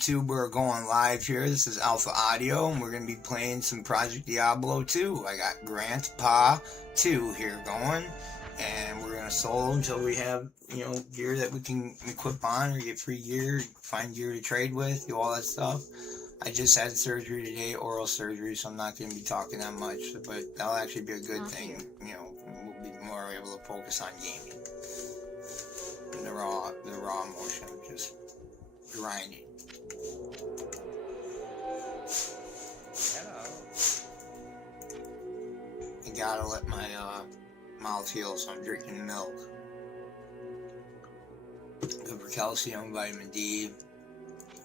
YouTube, we're going live here. This is Alpha Audio, and we're going to be playing some Project Diablo 2. I got Grandpa 2 here going, and we're going to solo until we have, gear that we can equip on or get free gear, find gear to trade with, do all that stuff. I just had surgery today, oral surgery, so I'm not going to be talking that much, but that'll actually be a good thing. We'll be more able to focus on gaming. And the raw emotion of just grinding. Hello. I gotta let my mouth heal, so I'm drinking milk. Good for calcium, vitamin D,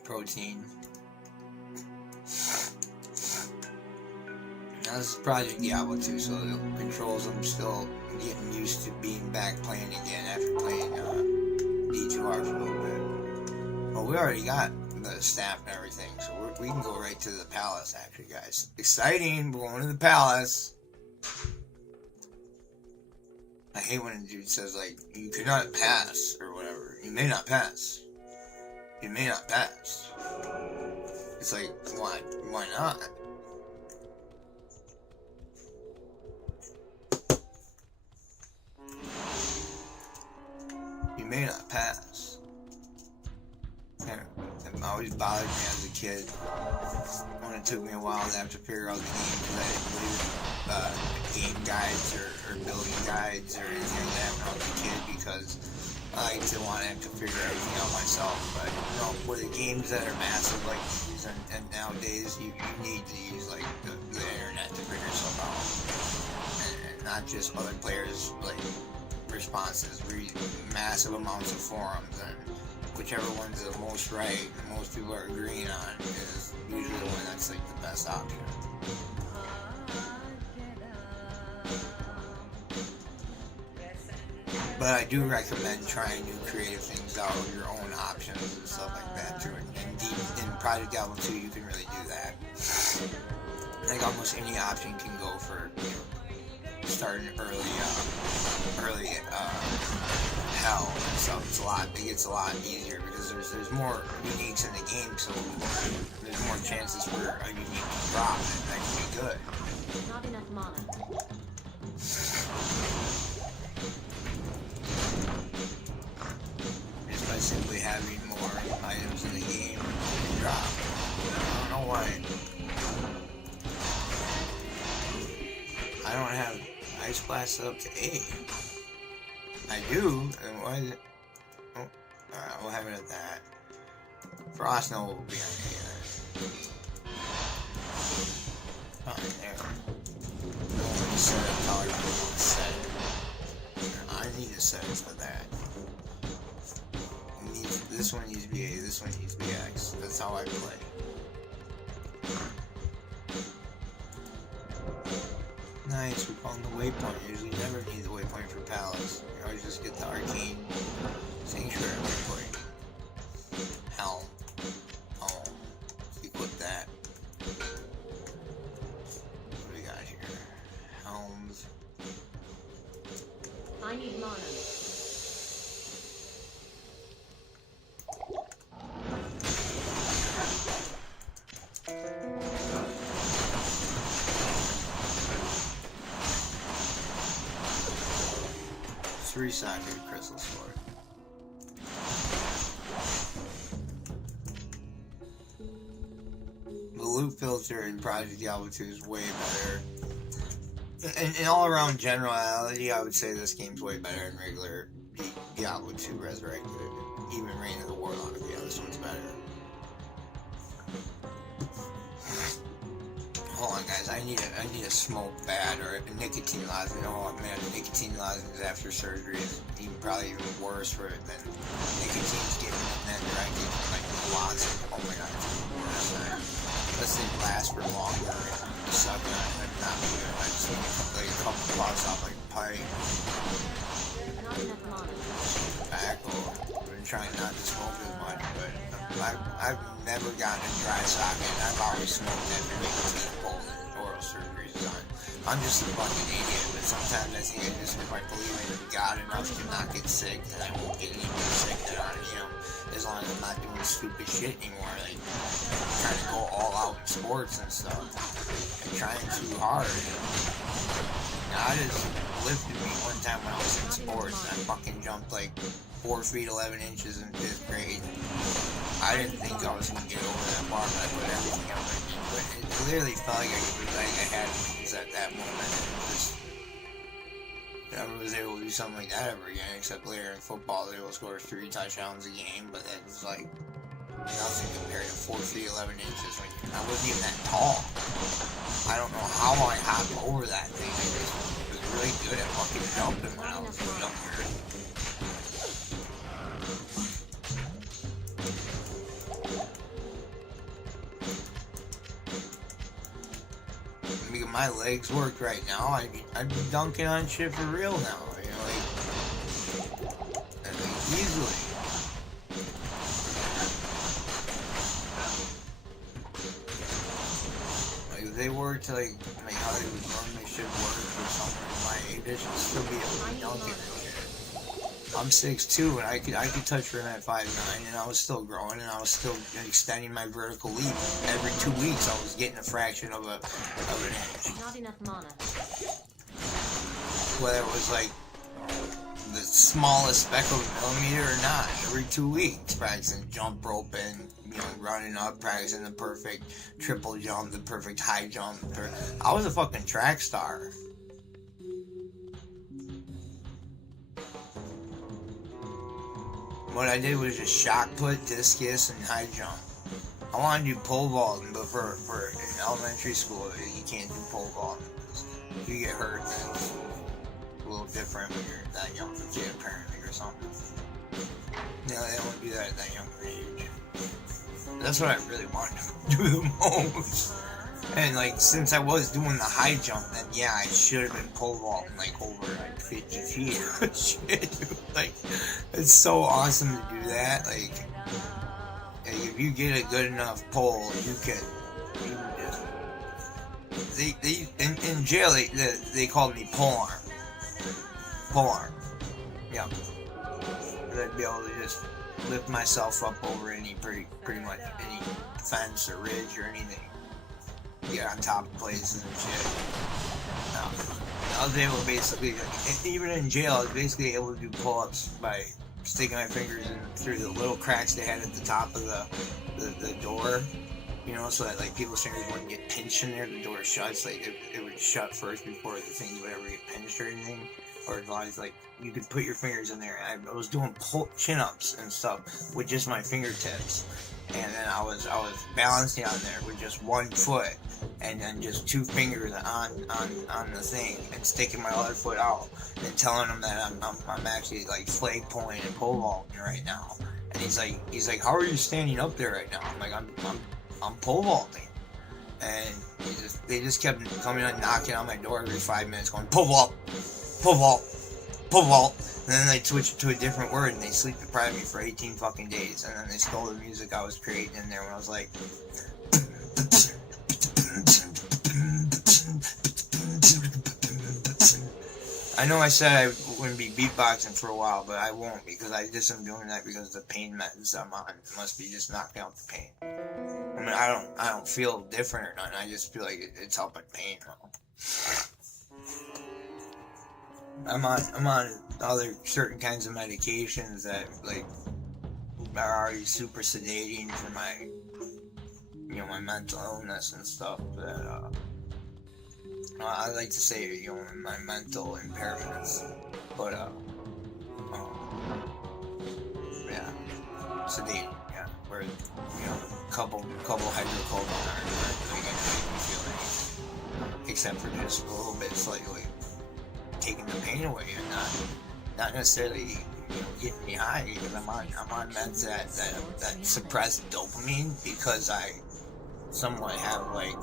protein. Now this is Project Diablo 2, so the controls I'm still getting used to being back playing again after playing D2R for a little bit. Well, we already got the staff and everything, so we can go right to the palace actually, guys. Exciting, we're going to the palace. I hate when a dude says, like, you cannot pass, or whatever. You may not pass. You may not pass. It's like, why not? You may not pass. And it always bothered me as a kid when it took me a while to have to figure out the game, because I didn't believe game guides or building guides or anything like that when I was a kid, because I like to want to have to figure everything out myself. But for the games that are massive like these, and nowadays you need to use like the internet to figure stuff out, and not just other players like responses. Read massive amounts of forums, and whichever one's the most right, and most people are agreeing on, is usually the one that's like the best option. But I do recommend trying new creative things out, your own options and stuff like that too. And in Project Diablo 2, you can really do that. Like almost any option can go for starting early hell and stuff. It gets a lot easier because there's more uniques in the game, so there's more chances for a unique to drop, and that can be good. Not enough mana. Just by simply having more items in the game to drop. I don't know why. I don't have Ice Blast up to A. I do, and why is it? Oh, alright, we'll have it at that. Frost Nova will be on A then. Fine, there. We'll set it how I want to set it. I need to set it for that. This one needs to be A, this one needs to be X. That's how I play. Nice, we found the waypoint. Usually never need the waypoint for palace. You always just get the arcane sanctuary waypoint. Helm. Oh, let's equip that. What do we got here? Helms. I need mana. 3-socket crystal sword. The loot filter in Project Diablo 2 is way better. In all around generality, I would say this game's way better than regular Diablo 2 Resurrected. Even Reign of the Warlock, yeah, this one's better. Hold on, guys. I need a smoke bad or a nicotine lozenge. Oh man, nicotine lozenge after surgery is probably even worse for it than nicotine's getting and then directly like lozenge. Oh my god, it's even worse. Unless they last for longer and suck on it, like not good. I just need a couple blocks off like a pipe. Not enough mana. Tobacco. I've been trying not to smoke as much, but I've never gotten a dry socket. I've always smoked after nicotine pulled and oral surgeries done. I'm just a fucking idiot, but sometimes I think if I believe in God enough to not get sick, then I won't get any more sick. As long as I'm not doing stupid shit anymore, like sports and stuff, and trying too hard. God has lifted me one time when I was in sports, and I fucking jumped like 4 feet 11 inches in 5th grade. I didn't think I was gonna get over that bar, but I put everything out there. But it literally felt like I had wings at that moment. Just never was able to do something like that ever again, except later in football they will score 3 touchdowns a game, but that was like nothing compared to 4 feet 11 inches. Like, I wasn't even that tall. I don't know how I hopped over that thing. I just was really good at fucking jumping when I was younger. Because my legs work right now, I'd be dunking on shit for real now. You know, like easily. They worked like how they would normally should work for someone my age, they should still be able to dunk it. I'm 6'2", and I could touch rim at 5'9", and I was still growing, and I was still extending my vertical leap. Every 2 weeks, I was getting a fraction of an inch. Not enough mana. Whether it was like the smallest speck of a millimeter or not, every 2 weeks, practicing jump roping, you know, running up, practicing the perfect triple jump, the perfect high jump. I was a fucking track star. What I did was just shot put, discus, and high jump. I wanted to do pole vaulting, but for in elementary school, you can't do pole vaulting. You get hurt, and it's a little different when you're that young a kid, apparently, or something. Yeah, they don't do that at that young age. That's what I really wanted to do the most. And like, since I was doing the high jump, then yeah, I should have been pole vaulting like over like 50 feet. Shit, dude. Like, it's so awesome to do that. Like, if you get a good enough pole, you can just. They in jail they called me pole arm. Pole arm. Yeah. I'd be able to just lift myself up over any pretty much any fence or ridge or anything. Get on top of places and shit. I was able to basically, even in jail, I was basically able to do pull-ups by sticking my fingers in through the little cracks they had at the top of the door, you know, so that like people's fingers wouldn't get pinched in there. The door shuts, like it would shut first before the things would ever get pinched or anything. Or as long as like you could put your fingers in there. I was doing chin-ups and stuff with just my fingertips, and then I was balancing on there with just 1 foot, and then just 2 fingers on the thing, and sticking my other foot out, and telling him that I'm actually like flag pulling and pole vaulting right now. And he's like, how are you standing up there right now? I'm like, I'm pole vaulting. And they just kept coming and knocking on my door every 5 minutes, going pole vault, pole vault, pole vault. And then they switched to a different word, and they sleep deprived me for 18 fucking days. And then they stole the music I was creating in there when I was like. I know I said I wouldn't be beatboxing for a while, but I won't, because I just am doing that because of the pain meds I'm on. It must be just knocking out the pain. I mean, I don't feel different or nothing. I just feel like it's helping pain. I'm on other certain kinds of medications that like are already super sedating for my, you know, my mental illness and stuff. That I like to say, you know, my mental impairments, but yeah, sedating, yeah, where, you know, couple hydrocodone aren't really gonna make me feel anything, except for just a little bit slightly taking the pain away and not necessarily, you know, getting me high, because I'm on meds that suppress dopamine, because I somewhat have like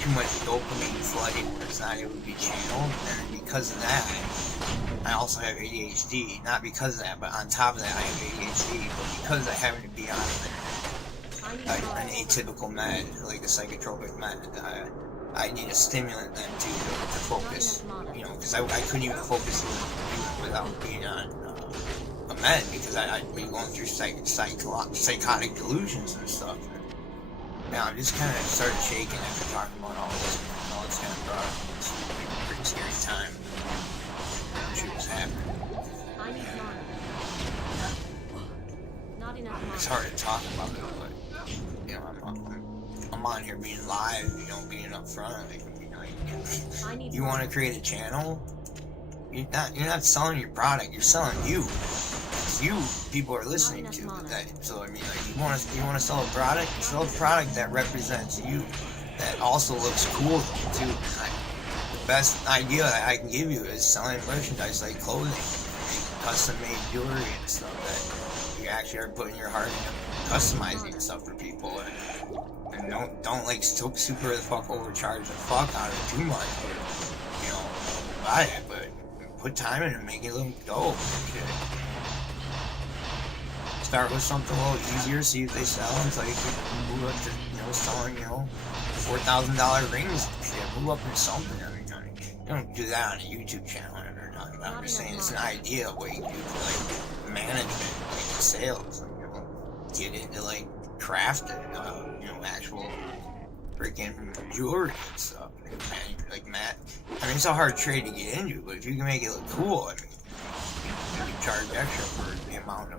too much dopamine flooding where it's not able to be channeled, and because of that I also have ADHD. Not because of that, but on top of that I have ADHD, but because I happen to be on an atypical med, like a psychotropic med, I need a stimulant then to focus, you know, because I couldn't even focus without being on a med, because I'd be going through psychotic delusions and stuff. Yeah, I'm just kind of started shaking after talking about all this. All this kind of brought up this pretty scary time. Shit was happening. I need mana. Not enough mana. It's hard to talk about it, but you know, I'm on here being live, you know, being up front. Like, I need you want to create a channel? You're not selling your product. You're selling you. It's you people are listening to. So I mean, like, you want to sell a product? Sell a product that represents you, that also looks cool too. The best idea that I can give you is selling merchandise like clothing, custom-made jewelry and stuff that you actually are putting your heart into, customizing stuff for people, and don't like super the fuck overcharge the fuck out of it too much. But, you know, buy it, but put time in it and make it look dope. Shit. Start with something a little easier, see if they sell until you can move up to, you know, selling, you know, $4,000 rings and shit. Move up into something. I mean, you don't do that on a YouTube channel or nothing. I'm just saying it's an idea of what you can do for like management, like sales, and, you know, get into like crafting, you know, actual freaking jewelry and stuff. Like Matt, I mean, it's a hard trade to get into, but if you can make it look cool, I mean, you can charge extra for the amount of.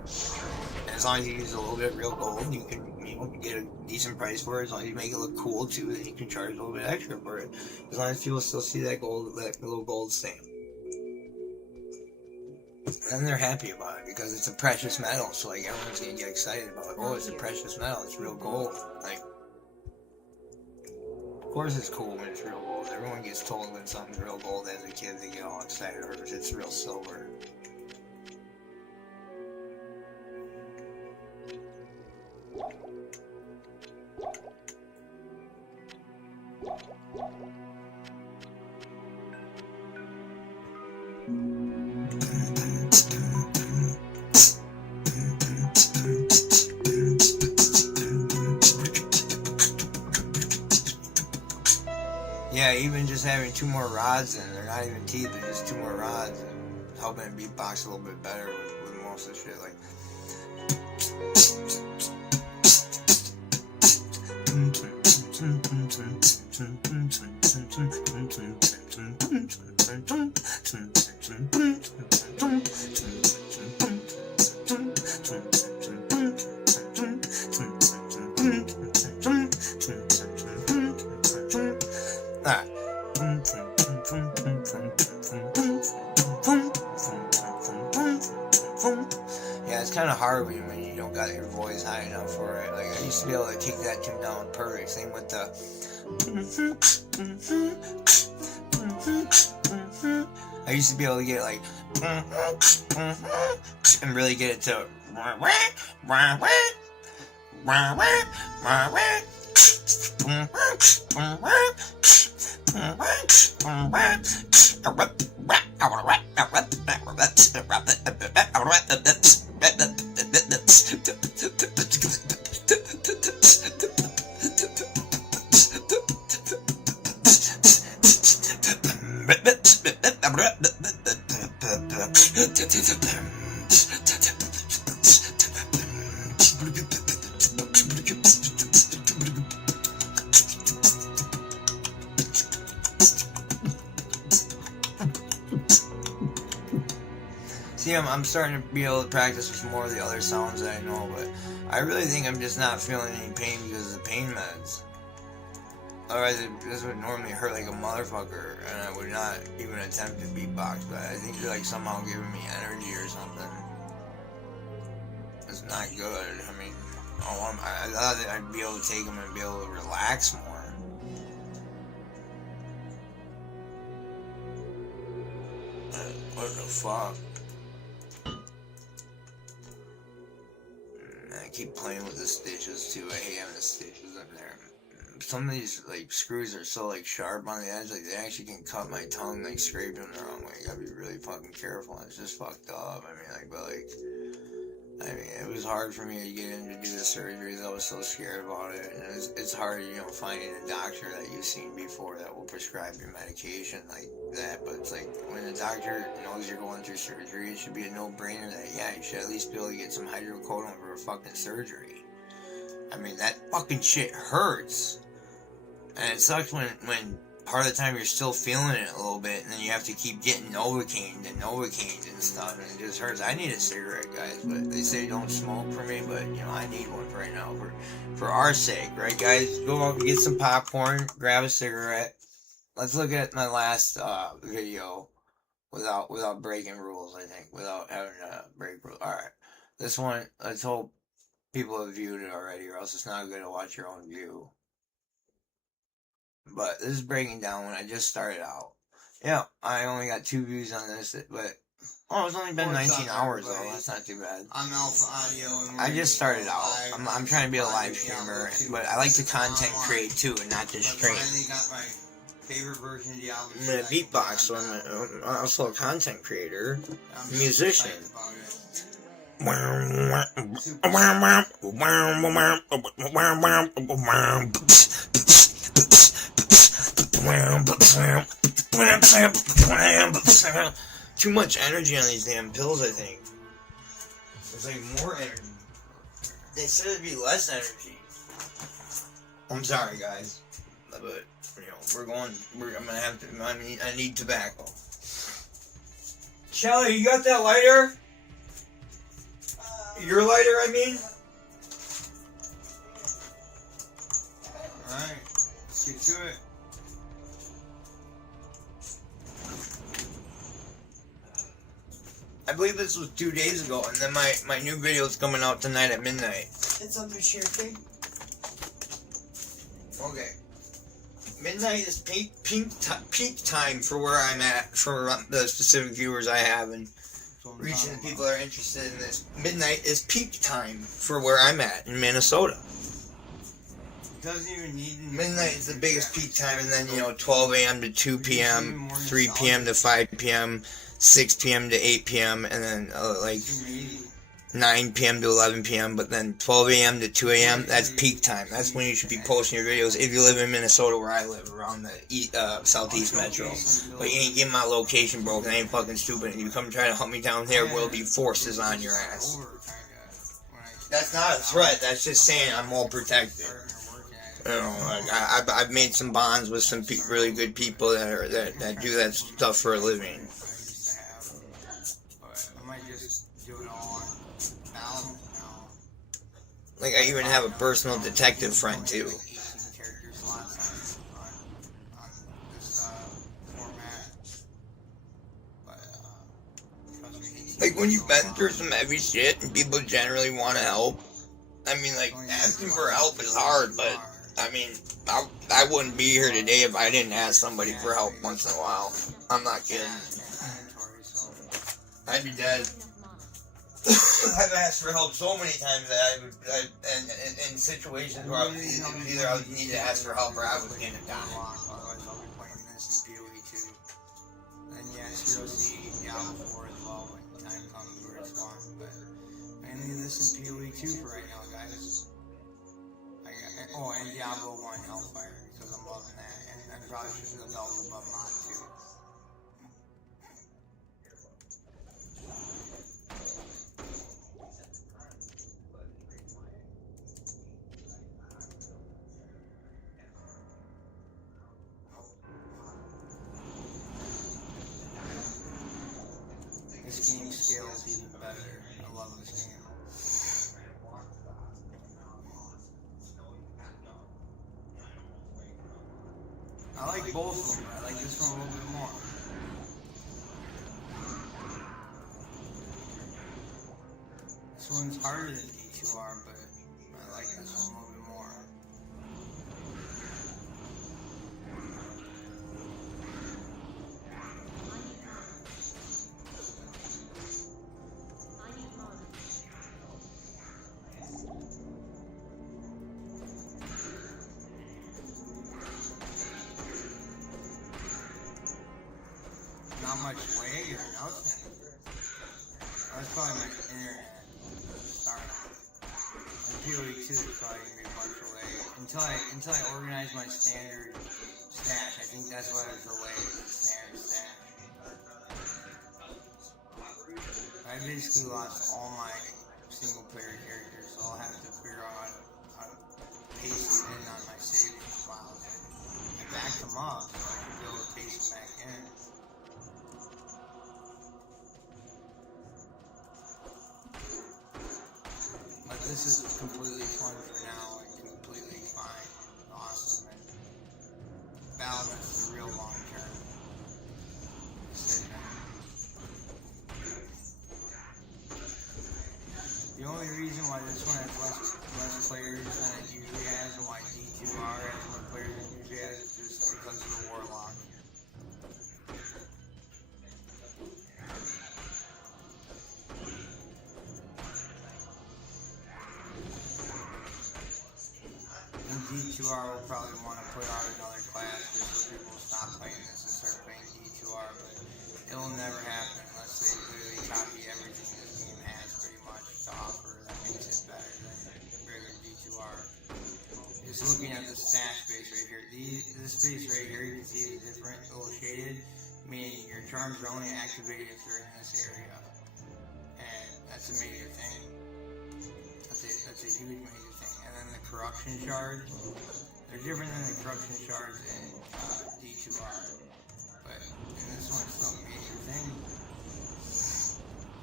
And as long as you use a little bit of real gold, you can, you know, get a decent price for it. As long as you make it look cool too, then you can charge a little bit extra for it. As long as people still see that gold, that little gold stamp. And they're happy about it because it's a precious metal. So like everyone's gonna get excited about it. Oh, it's a precious metal. It's real gold. Like, of course it's cool when it's real gold. Everyone gets told when something's real gold as a kid, they get all excited, or if it's real silver. Yeah, even just having 2 more rods in, they're not even teeth, they're just 2 more rods, and helping it beatbox a little bit better with most of the shit, like. Yeah, it's kind of hard when you don't got your voice high enough for it. Like, I used to be able to kick that tune down perfect. Same with the. I used to be able to get like. And really get it to. See, I'm starting to be able to practice with more of the other sounds that I know, but I really think I'm just not feeling any pain because of the pain meds. Otherwise, this would normally hurt like a motherfucker, and I would not even attempt to beatbox, but I think you're like somehow giving me energy or something. It's not good. I mean, I thought that I'd be able to take them and be able to relax more. What the fuck? I keep playing with the stitches too. I hate having the stitches in there. Some of these like screws are so like sharp on the edge, like they actually can cut my tongue, like scrape them the wrong way. You gotta be really fucking careful. It's just fucked up. I mean, it was hard for me to get in to do the surgeries. I was so scared about it, and it's hard, you know, finding a doctor that you've seen before that will prescribe your medication like that. But it's like when the doctor knows you're going through surgery, it should be a no-brainer that yeah, you should at least be able to get some hydrocodone for a fucking surgery. I mean, that fucking shit hurts. And it sucks when part of the time you're still feeling it a little bit, and then you have to keep getting Novocaine and stuff, and it just hurts. I need a cigarette, guys, but they say don't smoke for me, but, you know, I need one right now for our sake, right, guys? Go out and get some popcorn, grab a cigarette. Let's look at my last video without breaking rules, I think, without having to break rules. Alright, this one, let's hope people have viewed it already, or else it's not good to watch your own view. But this is breaking down when I just started out. Yeah, I only got 2 views on this, but it's only been 19 hours though. That's not too bad. I'm Alpha Audio. And I just started out. I'm trying to be a live streamer, but I like to content create too, and not just stream. I finally got my favorite version of Diablo. I'm a beatbox, so I'm also a content creator, musician. Too much energy on these damn pills, I think. There's like more energy. They said it'd be less energy. I'm sorry, guys, but you know I'm gonna have to. I need tobacco. Shelly, you got that lighter? Your lighter, I mean. Alright, let's get to it. I believe this was 2 days ago, and then my new video is coming out tonight at midnight. It's under share thing. Okay. Midnight is peak time for where I'm at, for the specific viewers I have, and reaching the people that are interested in this. Midnight is peak time for where I'm at in Minnesota. Doesn't even need Midnight is the biggest peak time, and then, 12 a.m. to 2 p.m., 3 p.m. to 5 p.m., 6 p.m. to 8 p.m., and then, 9 p.m. to 11 p.m., but then 12 a.m. to 2 a.m., that's peak time. That's when you should be posting your videos if you live in Minnesota, where I live, around the southeast metro. But you ain't getting my location, bro, 'cause I ain't fucking stupid. And you come try to hunt me down there, will be forces on your ass. That's not a threat, that's just saying I'm more protected. I've made some bonds with some really good people that do that stuff for a living. Like, I even have a personal detective friend, too. Like, when you've been through some heavy shit and people generally want to help, I mean, like, asking for help is hard, but, I mean, I wouldn't be here today if I didn't ask somebody for help once in a while. I'm not kidding. I'd be dead. I've asked for help so many times that in situations where I was needed to ask for help or I was going to die. Otherwise, I'll be playing this in PoE 2. Then, yes, you'll see Diablo 4 as well when time comes where it's gone. But mainly this in PoE 2 for right now, guys. And Diablo 1 Hellfire, because I'm loving that. And I probably should have leveled above mod 2. This game scales even better. I love this game. I like both of them, but I like this one a little bit more. This one's harder than D2R, but I like this one a little bit more. Not much lag or nothing. That's probably my internet. Sorry. My PoE 2 is probably gonna be a bunch of lag. Until I organize my standard stash. I think that's why it's delayed, the standard stash. I basically lost all my single player characters, so I'll have to figure out how to paste them in on my savings files. I backed them up so I could be able to paste them back in. But this is completely fun for now and completely fine, awesome, and balanced the real long term. The only reason why this one has less players than it usually has, and why D2R has more players than it usually has, is just because of the Warlock. And D2R will probably want to put out another class just so people will stop playing this and start playing D2R, but it'll never happen unless they literally copy everything this game has pretty much to offer that makes it better than regular D2R. Just looking at the stat space right here, this space right here, you can see the different little shaded, meaning your charms are only activated if they're in this area, and that's a major thing. That's a huge major thing. And then the corruption shards, they're different than the corruption shards in D2R, but in this one it's still a major thing.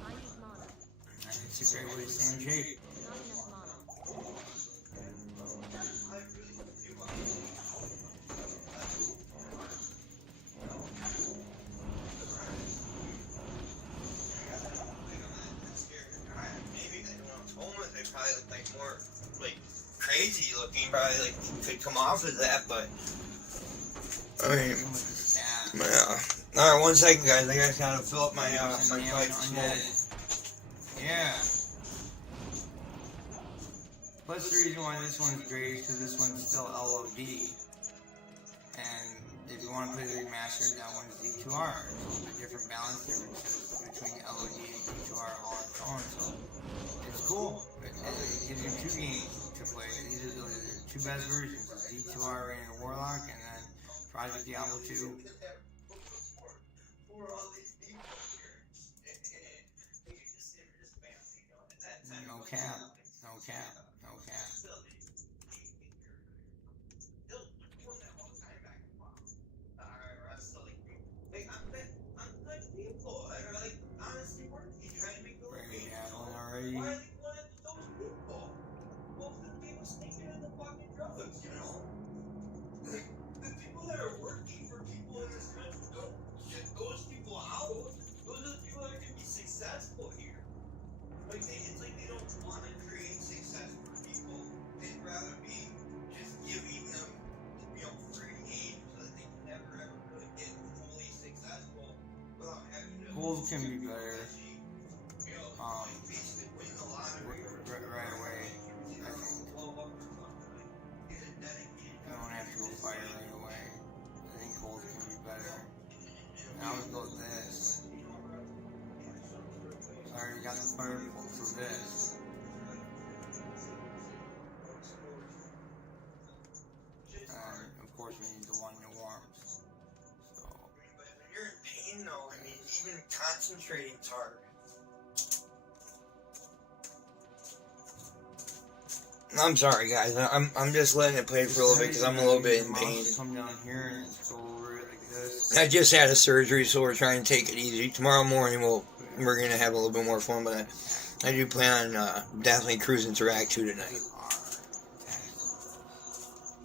I need mana. And it's a great way to stay in shape. Not enough mana. They probably look like more like crazy looking, probably like could come off of that, but I mean, yeah. Alright, 1 second, guys. I guys gotta fill up my my pipe of smoke. Yeah. Plus the reason why this one's great is because this one's still LOD, and if you want to play the remastered, that one's D2R. So the different balance differences between LOD and D2R all on its own. So it's cool. It gives you 2 games to play. These are the 2 best versions: D2R and Warlock, and then Project Diablo 2. No cap. No cap. No cap. Ready, Alan, already? It's like they don't want to create success for people. They'd rather be just giving them, free games so that they can never ever really get fully successful without having to. Gold can be better. Basically win the lottery Right away. I think you don't have to go fire right away. I think gold can be better. Now we go with this. I already got the firebolt for this. And of course we need the one that warms. So But when you're in pain though, I mean, even concentrating's hard. I'm sorry guys, I'm just letting it play for a little bit because I'm a little bit in pain. Come down here and just go over it like this. I just had a surgery, so we're trying to take it easy. Tomorrow morning we're gonna have a little bit more fun, but I do plan on definitely cruising through Act 2 tonight.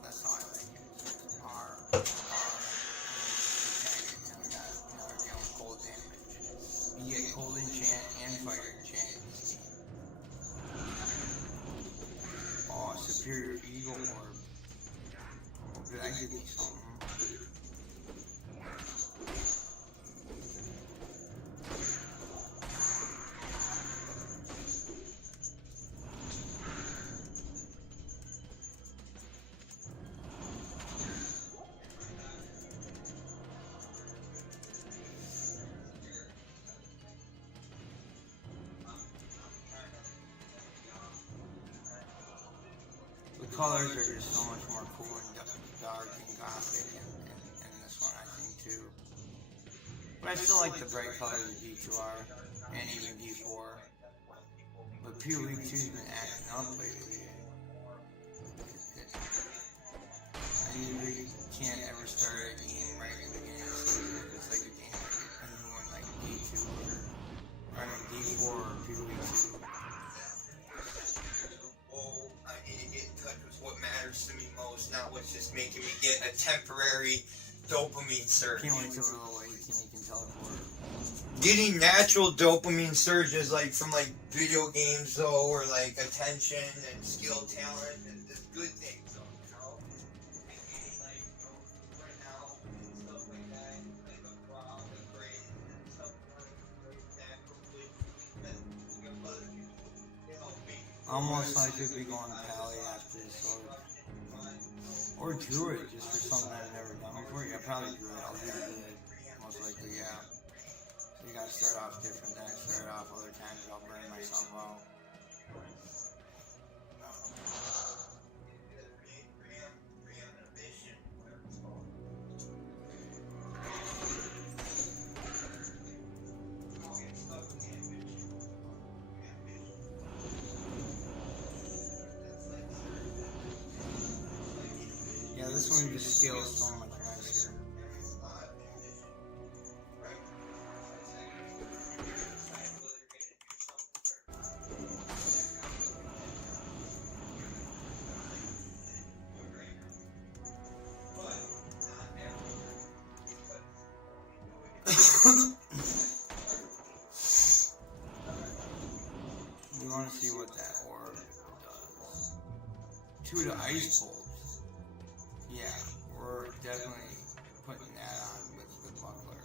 That's how I like it. R. Now we're dealing with cold damage. You get cold enchant and fire enchant. Oh, superior eagle orb. Oh, did I give you something? The colors are just so much more cool and dark and gothic in this one, I think, too. But I still like the bright colors of D2R and even D4. But PoE2's been acting up lately. you really can't ever start a game right in the beginning of the season if it's like a game like a new one like D2 or D4 or PoE2. Oh, I need to get in touch with what matters to me most, not what's just making me get a temporary dopamine surge. Can't wait till level 18 you can teleport. Getting natural dopamine surges like from like video games though, or like attention and skill talent and just good things though, you know? Like, you know, right now and stuff like that, like a crowd and grades and stuff like that, hopefully that you know, other people to help me. Almost like to be going Pally after this sword. Or Druid, just for something I've never done before. Yeah, probably Druid. I'll do Druid. Most likely, yeah. So you gotta start off different than I started off other times. I'll burn myself out. Yeah, this one just scales so much nicer. You want to see what that orb does. 2 of the ice bolts. Yeah, we're definitely putting that on with the buckler.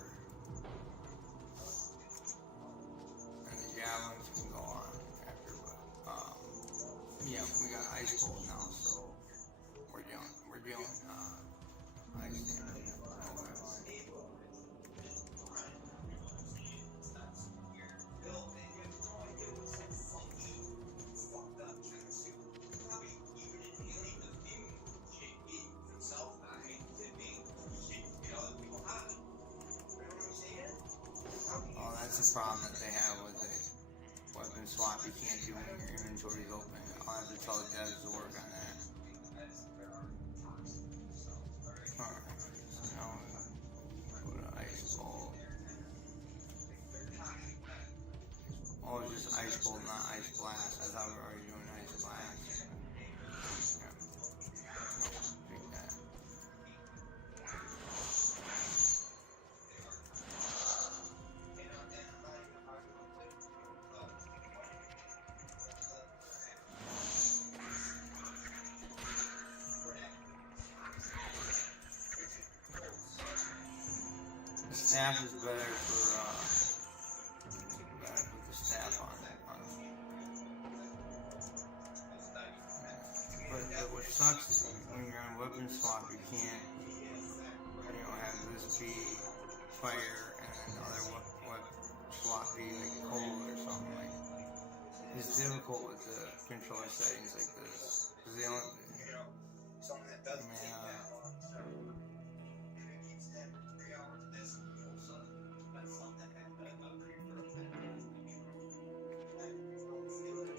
And the javelins can go on after, but, yeah, we got ice bolt now, so we're doing ice damage. Oh, that's the problem that they have with it. Weapon swap you can't do when your inventory's open. I'll have to tell the devs to work on that. Alright, so now put an ice bolt. Oh, it's just ice bolt, not ice blast. I thought we were already doing ice blast. Yeah. Pick that. Staff is better for, gotta put the staff on. But what sucks is when you're on weapon swap, you can't, have this be fire and then the other weapon swap be like cold or something like. It's difficult with the controller settings like this. Cause they don't, Something that doesn't take yeah. that long. So, if it keeps 10 or 3 hours of this, all of a sudden, that's something that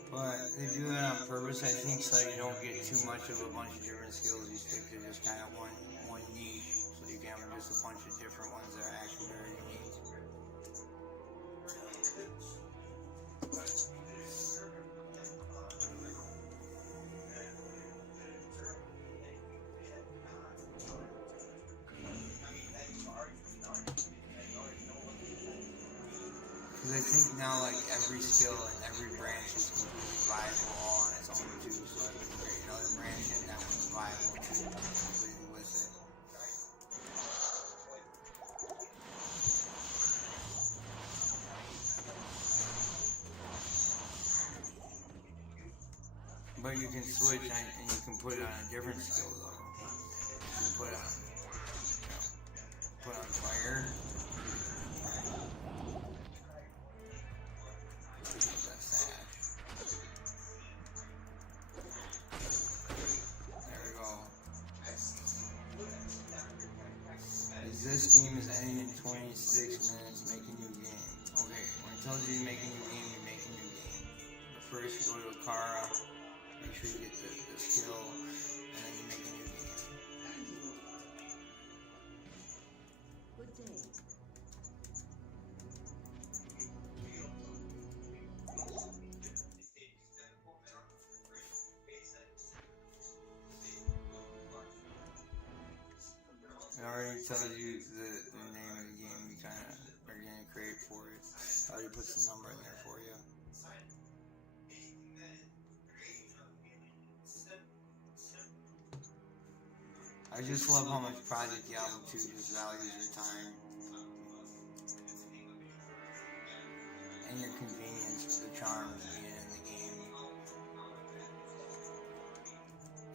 But they do that on purpose, I think, so you don't get too much of a bunch of different skills. You stick to just kind of one niche, so you can have just a bunch of different ones that are actually very unique. Because I think now, like, every skill and every branch is completely viable all on its own, too. So I've been creating another branch and that one's viable, too, completely with it. But you can switch and you can put it on a different skill, though. You can put on fire. This game is ending in 26 minutes, make a new game. Okay, when it tells you to make a new game, you make a new game. But first you go to Akara, make sure you get the skill, and then you make a new game. already tells you the name of the game you kind of are going to create for it. It already puts the number in there for you. I just love how much Project Diablo 2 just values your time and your convenience, the charms being in the game,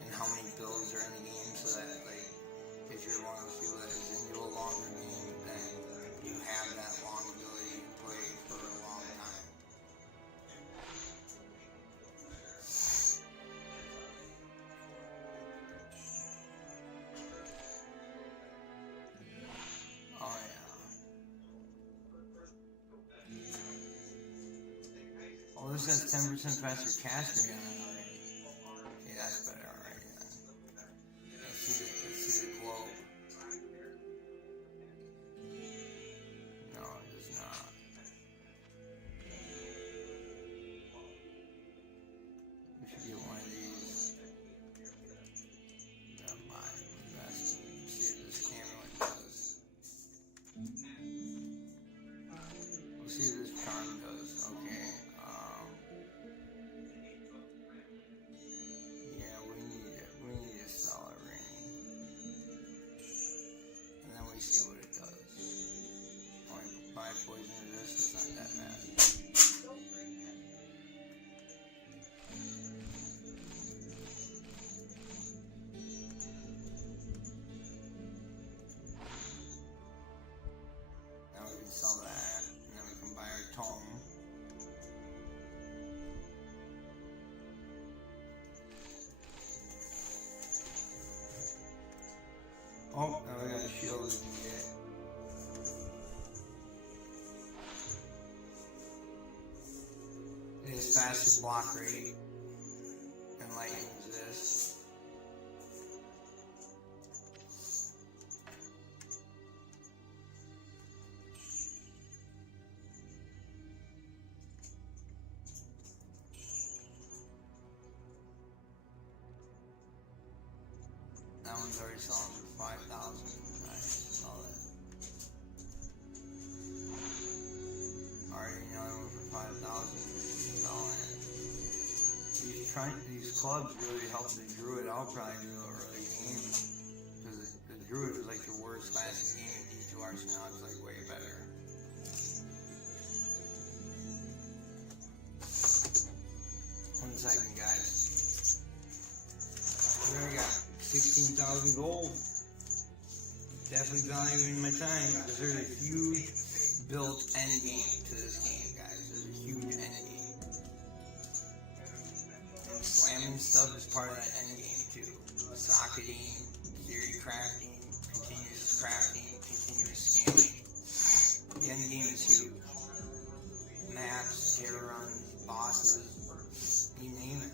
and how many builds are in the game, so that like if you're one of those people that is into a longer game, then you have that long ability to play for a long time. Oh yeah. Oh, this has 10% faster caster gun already. Okay, that's better already then. Let's see the glow. No, it does not. We should get one of these. Never mind. Let's see what this amulet does. We'll see what this charm does. Okay. Yeah, we need a solid ring. And then we see what it does. Only 5 poison resist, it's not that bad. Now we can sell that, and then we can buy our tome. Oh, now we got a shield we can get. It has faster block rate and lightning resist. That one's already selling for 5,000. Nice, saw that. Already another one for 5,000. Selling it. These clubs really help the druid out probably in the early game. Because the druid is like the worst class in the game. D2 Arsenal is like way better. One second, guys. We already got 16,000 gold. Definitely valuing my time because there's a huge built end game to this game, guys. There's a huge end game. And slamming stuff is part of that end game too. Socketing, theory crafting, continuous scaling. The end game is huge. Maps, terror runs, bosses, you name it.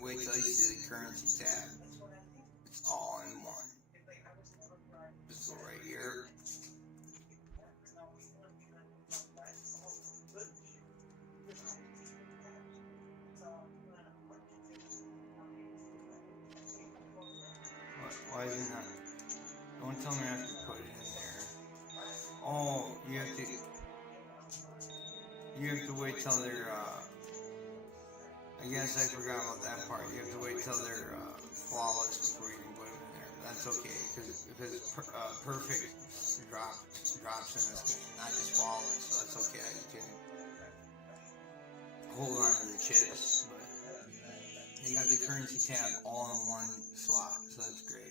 Wait till you see the currency tab. It's all in one. This one right here. Why is it not? Don't tell me I have to put it in there. Oh, you have to wait till they're I guess I forgot about that part. You have to wait till they're flawless before you can put them in there. But that's okay, because perfect drops in this game, not just flawless. So that's okay. You can hold on to the chips. But they got the currency tab all in one slot, so that's great.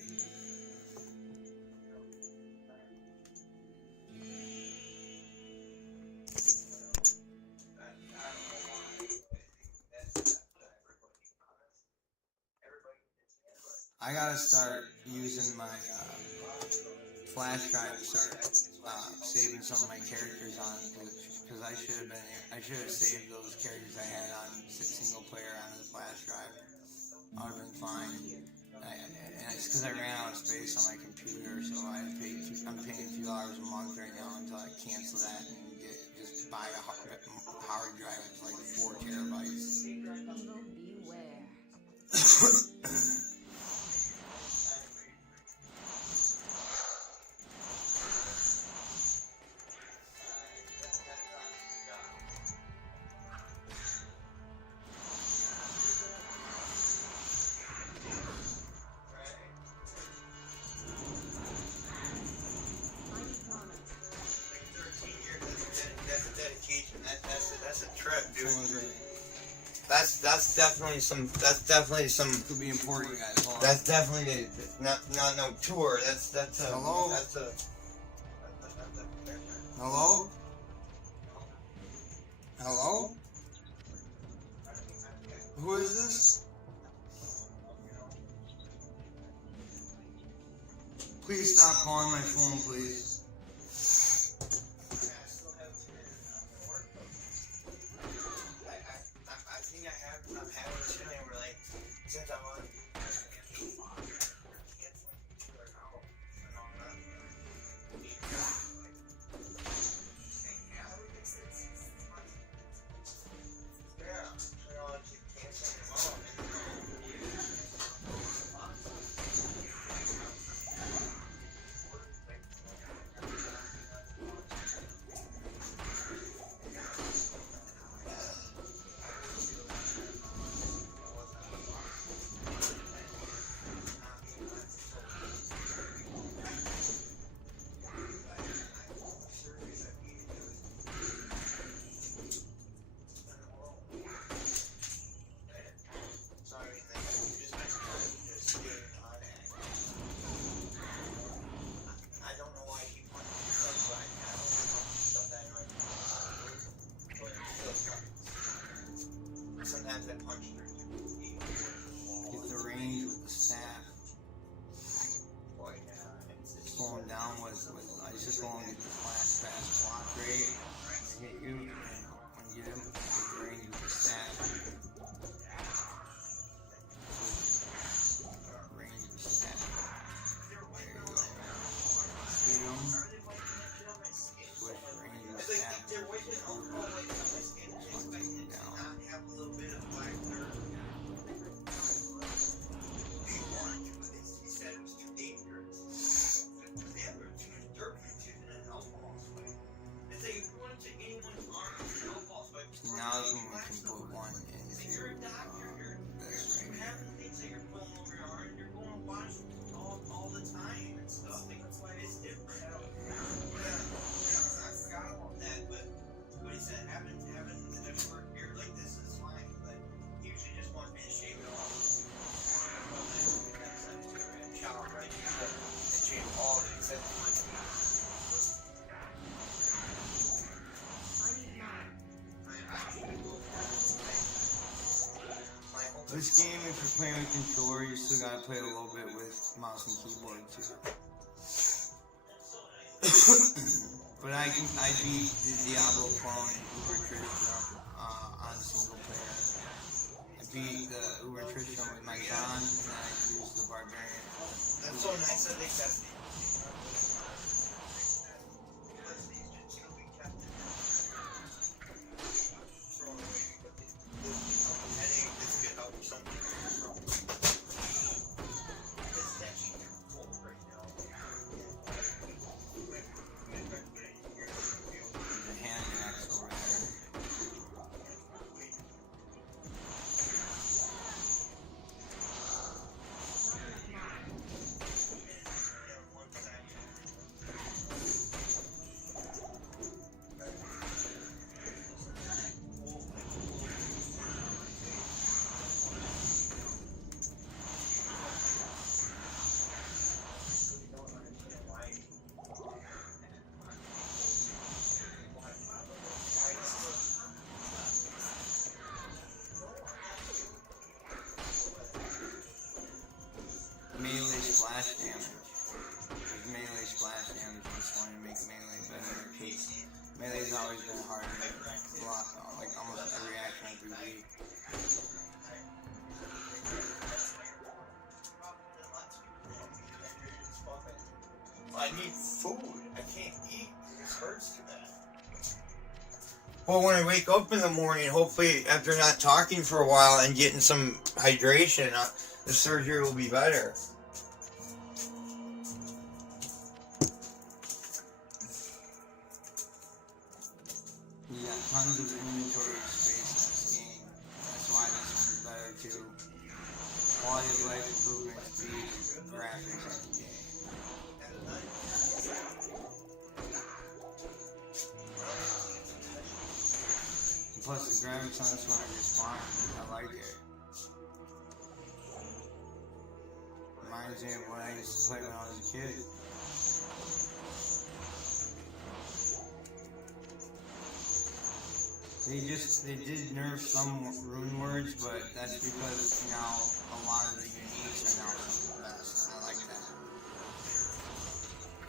I gotta start using my flash drive to start saving some of my characters on, because I should have saved those characters I had on single player onto the flash drive. I would have been fine. And it's because I ran out of space on my computer, so I'm paying $2 a month right now until I cancel that and just buy a hard drive that's like 4 terabytes. Evil beware. That's a trip, dude. That's definitely some. Could be important, guys. Hold on. That's definitely not no tour. That's a. Hello? That's a. Hello? Hello? Who is this? Please stop calling my phone, please. I think I'm having this feeling where, like, since I'm on. Sometimes I punch through. Get the range with the staff. Slowing down with I just go and get the fast block rate. When I hit you, and when you get him, get the range with the staff. Range with the staff. There you go. Shoot him. Switch range with the staff. Now is when we can put one into this right here. You're pulling over your arm, you're going to watch all the time and stuff. That's why it's different. I forgot about that, but what he said, having a short beard like this is fine, but he usually just wants me to shave it off. Shower right now and shave all of it except for one. This game, if you're playing with controller, you still gotta play it a little bit with mouse and keyboard too. But I beat the Diablo clone and Uber Tristram on single player. I beat the Uber Tristram with my gun, and then I used the Barbarian. That's so nice that they kept it. Melee's always been hard to block, like almost every action every week. I need food. I can't eat. It hurts too bad. Well, when I wake up in the morning, hopefully after not talking for a while and getting some hydration, the surgery will be better. You got tons of inventory space in this game. That's why this one's better too. Quality of life improvement, speed, graphics in the game. And plus the graphics on this one are just fine. I like it. Reminds me of when I used to play when I was a kid. They did nerf some rune words, but that's because now a lot of the uniques are now the best, and I like that.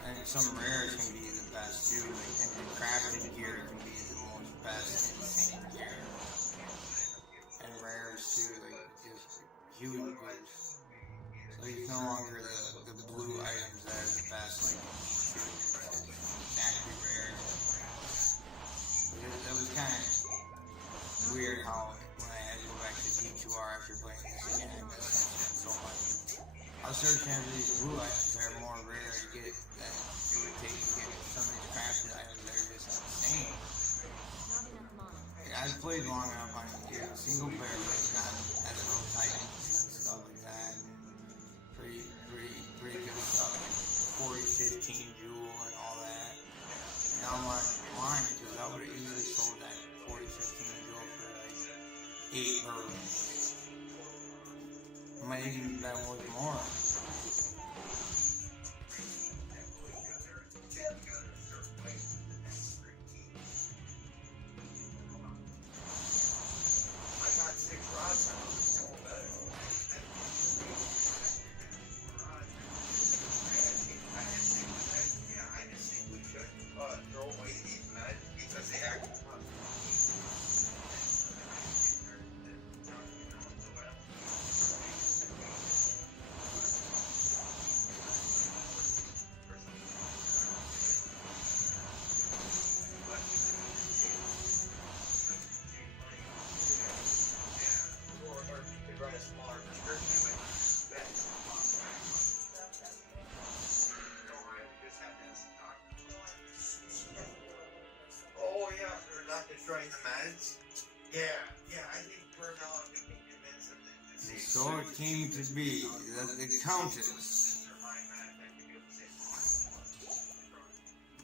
And some rares can be the best too, and the crafted gear can be the most best insane gear. And rares too, like just huge boosts. So it's no longer the blue items that are the best, like it's actually rares. That was kind of weird how when I had to go back to D2R after playing this again, I missed it so much. I was searching for these blue items that are more rare to get than it would take to get some of these crafted items that are just insane. Like, I've played long enough on single player, but it's not as low titans and stuff like that. And pretty good stuff, like 40, 15 jewel and all that. Now I'm like, why? Because I would have easily sold that 40, 15 jewel for like 8 pearls. I might even bet worth more. I got 6 rods now. I just think we should throw away these meds because they act. Run a smaller prescription with that. Oh yeah, they're not destroying the meds. Yeah, I think we're now convinced of the So it came to be that the Countess,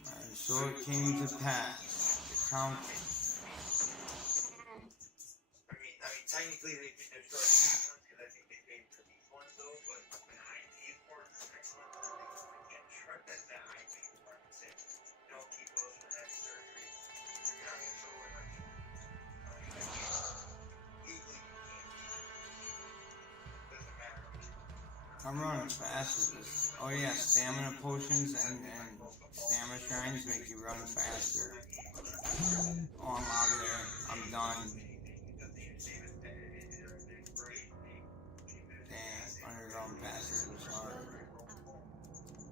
and so it came to pass, the Countess. I mean, technically they can destroy these ones because I think they paid for these ones though, but behind these ones, they can't destroy that I paid for. Don't keep those for next surgery. You're not gonna show it. Legally, you can't keep it. Doesn't matter. I'm running fast with this. Oh yeah, stamina potions and stamina shrines make you run faster. Oh, I'm out of there. I'm done. Damn, underground passage was hard.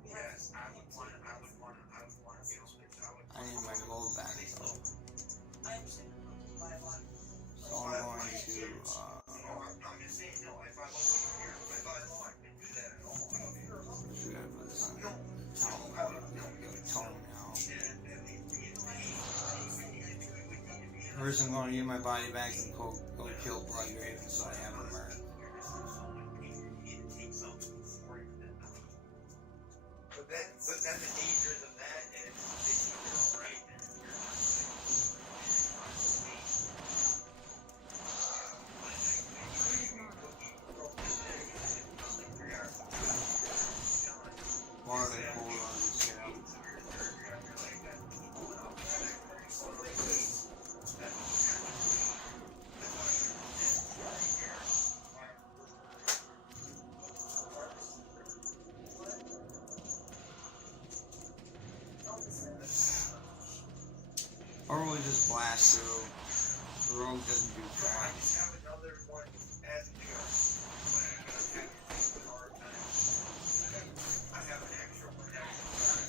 Yes, I would want to be able to. I need my gold back though. So I'm going to I'm just saying, no, if I wasn't here, if I know I could do that at all. should I put this on the tone now. First I'm going to get my body back and go kill Bloodgrave so I have a mark. But then the dangers of that is right. While they hold on to shit out. Or we'll just blast through. The rogue doesn't do I crap. just have another one as a PR. When I'm gonna have to take a hard time. I have an extra one extra.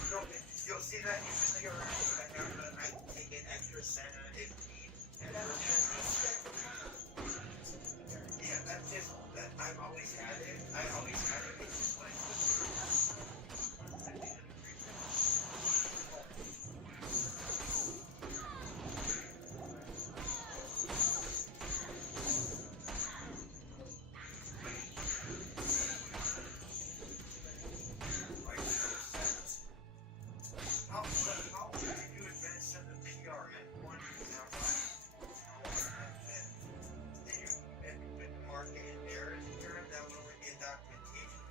So you'll see that usually around. I take an extra Senna if need. Yeah, that's just that I've always had it. I always had it. It's just like how would you advance in the PR and one now? And mark it in there as a term that would only be a documentation.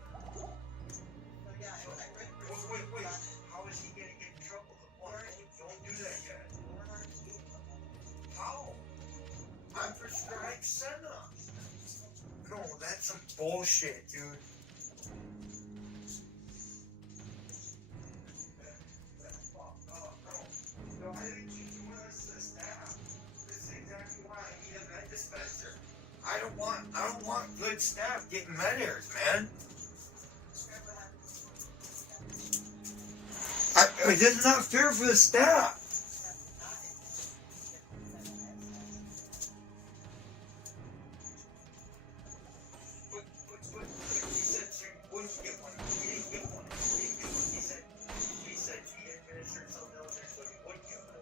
Wait. How is he gonna get in trouble? Don't do that yet. How? I'm prescribed Senna. No, that's some bullshit, dude. No, I didn't keep doing this to the staff. This is exactly why I need a med dispenser. I don't want good staff getting med airs, man. This is not fair for the staff. But he said she wouldn't get one. He didn't get one. He said she administered something else there, so he wouldn't get one.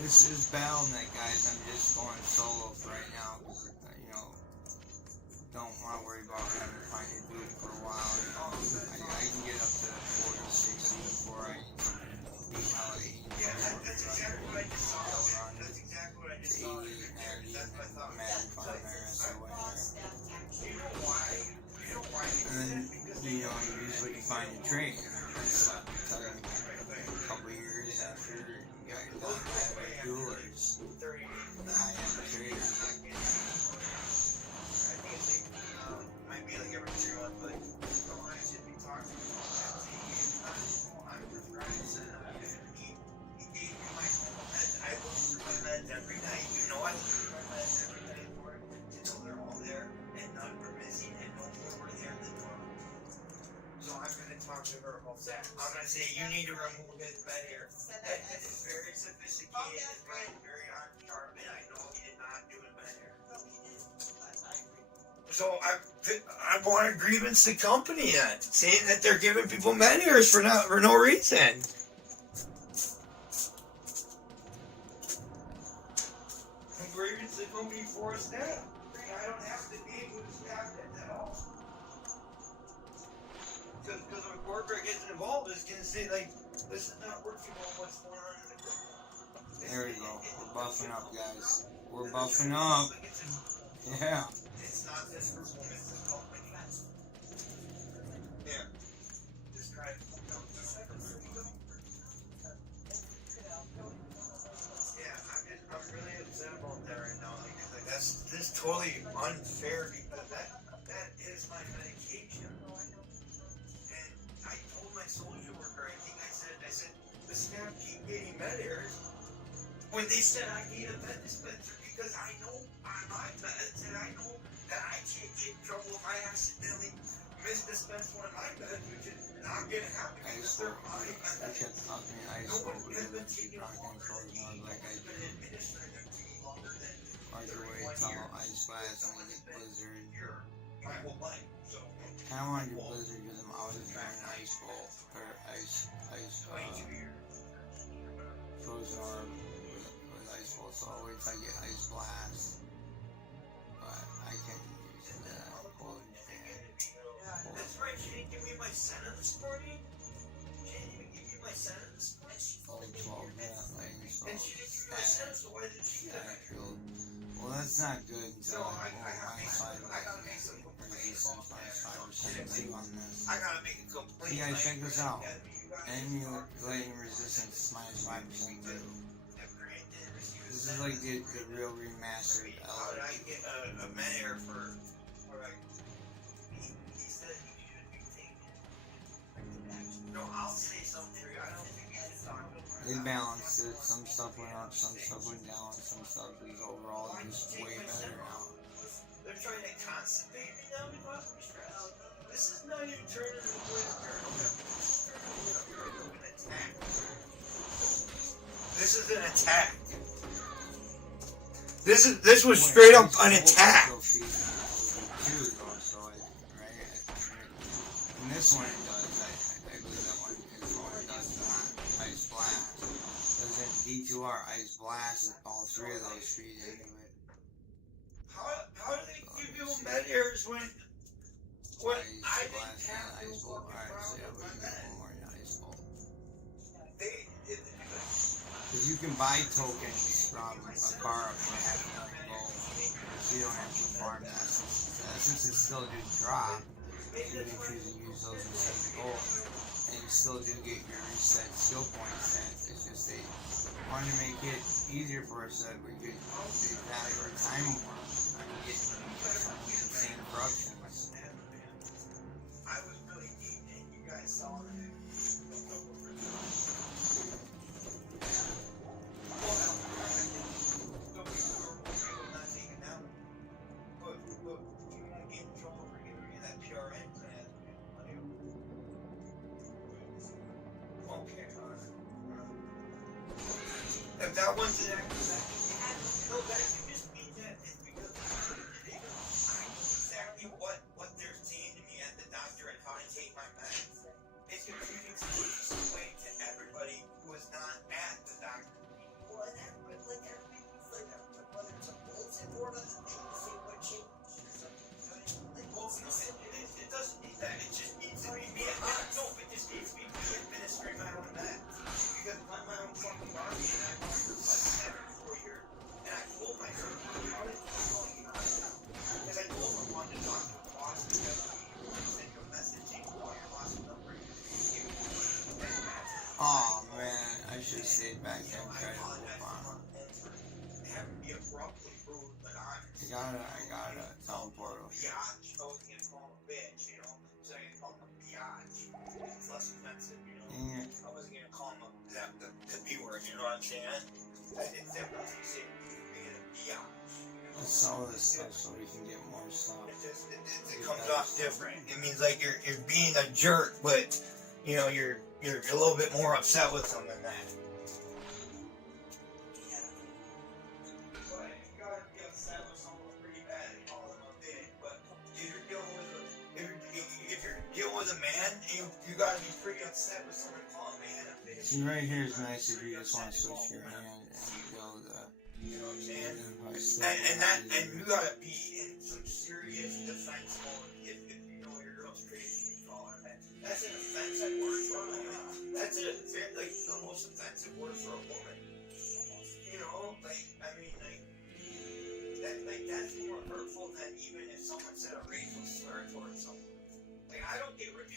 This is Battle.net, guys. I'm just going solo for right now. Don't want to worry about having to find a group for a while. I can get up to 40, 60 before I beat out 80. Yeah, that's exactly what I just saw. That's exactly what I just saw. That's my thought. You know why? And then, you usually find a trade. It's like a couple years after you got done having duelers. I am a trader. Might be like every 3 months, but I should be talking about that. I'm prescribed Senna. He gave me my normal meds. I look through my meds every night. You know I look through my meds every night for it. You know they're all there, and none were missing, and no more were there than normal. So I'm going to talk to her about that. I'm going to say, you need to remove his bed here. That is very sophisticated. His brain is very sharp, and I know he did not do it bed here. So I want to grievance the company then, saying that they're giving people med airs for no reason. I'm grievance the company for staff. I don't have to be with staff at all. Because if a worker gets involved, it's going to say, like, this is not working well, what's going on in the group. There we go. We're buffing up, guys. We're buffing up. Yeah. It's not this person, it's the company. Yeah. Just try to Yeah, I'm really upset about that right now. Like that's totally unfair because that is my medication. And I told my social worker, I think I said the staff keep getting med airs when they said I need a med dispenser because I know on my meds and I know that I can't get in trouble if I accidentally misdispense one of my meds, which is not going to happen because they're my meds. I kept talking No one has been taking drunk longer. control more like I Been administering them to me longer than microwave, tunnel, ice blast, and blizzard. my whole life. So I want to do blizzard because I'm always trying ice bolt or way too years. frozen orb with ice bolt. So I'll wait till I get ice blast. But I can't use the golden fan. That's right, she didn't give me my Senna this morning. She didn't even give me my Senna this morning. Full 12 minute lane, so And she didn't give not good until No, like, I gotta make some resistance minus 5% on this. I gotta make a complaint. You guys check this out. Enemy Emulating resistance minus 5% too. This is like the real remastered. How did I get a mayor for? He said you should be taken. No, I'll say something. I don't think you should talk about it. They balanced it. Some stuff went up, some stuff went down, some stuff is overall just way better now. They're trying to constipate me now because I'm stressed. This is not even turning into an attack. This is an attack. This was straight up an attack. And this one it does. I believe that one is the one that does not Ice Blast. Doesn't D2R Ice Blast? All three of those feed into it. How do they give you med airs when I didn't Blast have and no Ice Bolt. fucking Alright, so yeah, problem we with can that? get one more in Ice Bolt. Because you can buy tokens from a car up for half a million gold. So you don't have to farm essence. Essence is still do drop. Even if you use those instead of gold. And you still do get your reset skill point stats. It's just they wanted to make it easier for us that we could do value our time more. I mean, get some insane corruptions. I was really deep in. You guys saw it. If that wasn't no, that could just mean that it's because I know exactly what they're saying to me at the doctor and how to take my meds. It's confusing to everybody who was not at the doctor. Well, and everybody, whether it's a bulletin board on the thing to say what changed or something. It doesn't need that. It just needs to be me. No, it just needs to be me administering my own meds. Because my own fucking body and I worked for like 4 years. And I told myself, how did you call me out now? Because I told him I wanted to talk to the boss because he sent you a message saying, oh, your boss number. Oh man, I should have stayed back there and tried to move on. Having me abruptly rude, but honest. I got a teleport. Biatch. I was going to call him a bitch, you know? So I can call him a biatch. It's less offensive, you know? Yeah. I wasn't going to call him the B word, you know what I'm saying? It's different to say being a biatch. Let's sell this stuff so we can get more stuff. It comes off different. It means like you're being a jerk, but you know you're a little bit more upset with them than that. You gotta be upset with someone pretty bad and call them a bitch. But if you're dealing with a man, you gotta be pretty upset with someone calling a man a bitch. See, right here is nice if you just want to switch your hand and go the. You know what I'm saying? And you gotta be in some serious defense mode if you know your girl's crazy and call her that. That's an offensive word for a woman. That's like the most offensive word for a woman. You know, that's more hurtful than even if someone said a racial slur towards someone. Like I don't get hurt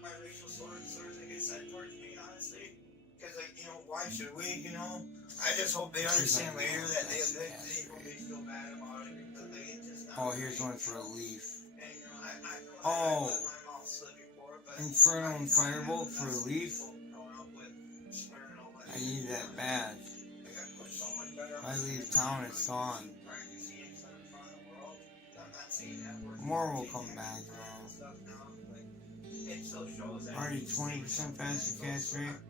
by racial slurs that get said towards me, honestly. Because, like, you know, why should we, you know? I just hope they understand later that they feel bad about it because they just not. Oh, here's one for a leaf. And, you know, I know Oh. I let my mouth slip before, but Inferno and Firebolt for a leaf? growing up with swearing all that. I need that badge. Like, I put so much better If I leave town, it's gone. Right, you see it in front of the world. I'm not saying that word. More will come back, though. Stuff now, like, it still shows that. Already 20% faster cast rate.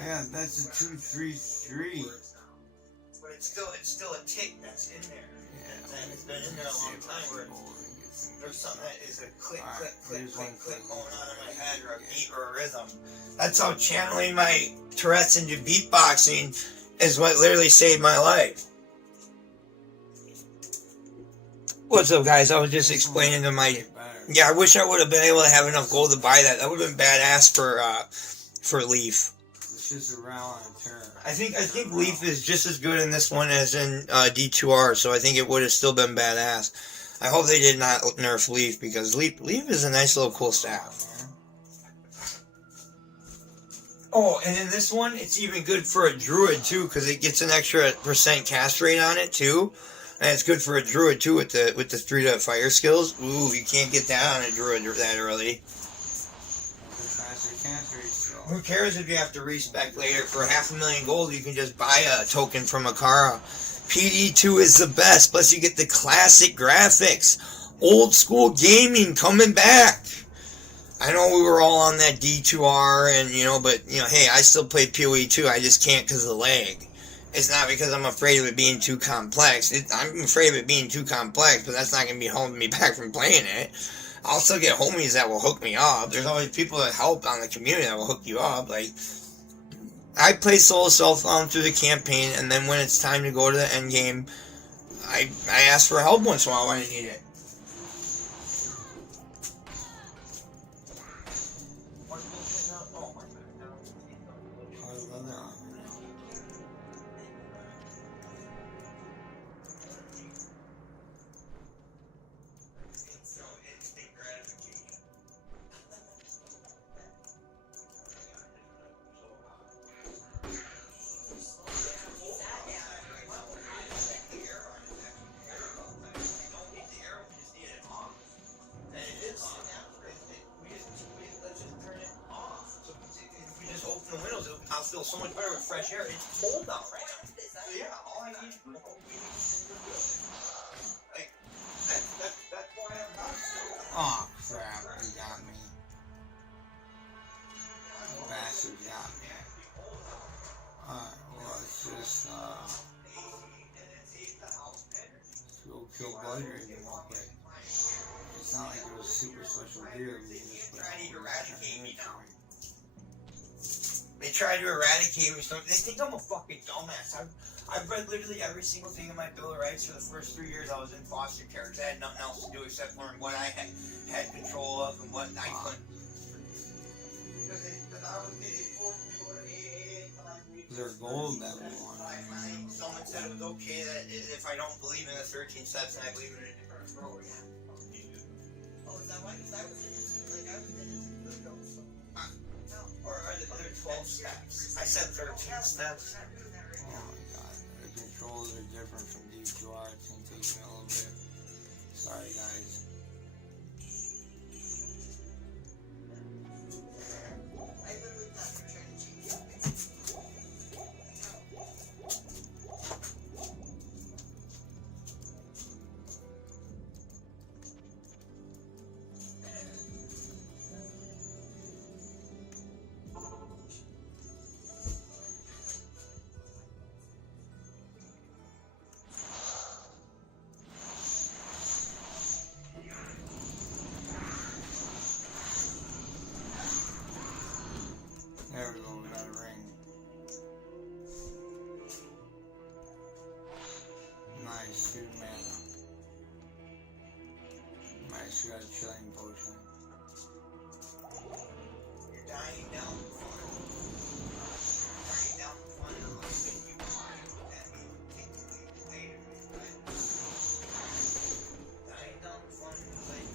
Yeah, that's a 233. But it's still a tick that's in there. Yeah, It's been in there a long time where there's something that is a click, click going on in my head or a beat or a rhythm. That's how channeling my Tourette's into beatboxing is what literally saved my life. What's up, guys? I was just explaining to my... Yeah, I wish I would have been able to have enough gold to buy that. That would have been badass for Leaf. just a round and a turn. I think Leaf is just as good in this one as in D2R, so I think it would have still been badass. I hope they did not nerf Leaf, because Leaf is a nice little cool staff. Oh, and in this one, it's even good for a druid too, because it gets an extra % cast rate on it too, and it's good for a druid too with the 3 fire skills. Ooh, you can't get that on a druid that early. Who cares if you have to respec later? For 500,000 gold, you can just buy a token from Akara. PD2 is the best, plus you get the classic graphics. Old school gaming coming back. I know we were all on that D2R, and but hey, I still play PoE too. I just can't because of the lag. It's not because I'm afraid of it being too complex. I'm afraid of it being too complex, but that's not going to be holding me back from playing it. I'll still get homies that will hook me up. There's always people that help on the community that will hook you up. Like, I play solo self-found through the campaign, and then when it's time to go to the end game, I ask for help once in a while when I need it. I'll feel so much better with fresh air. It's cold out right now. So yeah, all I need is like, that's why I'm not. Oh crap, he got me. The bastard got me. Alright, well it's just let's go kill Blood Raven real quick. It's not like it was super special gear. We just try to eradicate me now. They try to eradicate me. They think I'm a fucking dumbass. I've read literally every single thing in my Bill of Rights for the first 3 years I was in foster care, because I had nothing else to do except learn what I had control of and what I couldn't. They're gold that one. Someone said it was okay that if I don't believe in the 13 steps, and I believe in a different approach. Oh, is that why? Because I was in I was in or are there 12 steps? I said 13 steps. Oh my god, the controls are different from D2R. It's gonna take me a little bit. Sorry guys. There we go, we got a ring. Nice, 2 mana. Nice, we got a chilling potion. You're dying down the front. Dying down the front of the thing you want. That means take the lead later, right? Dying down the front of the thing.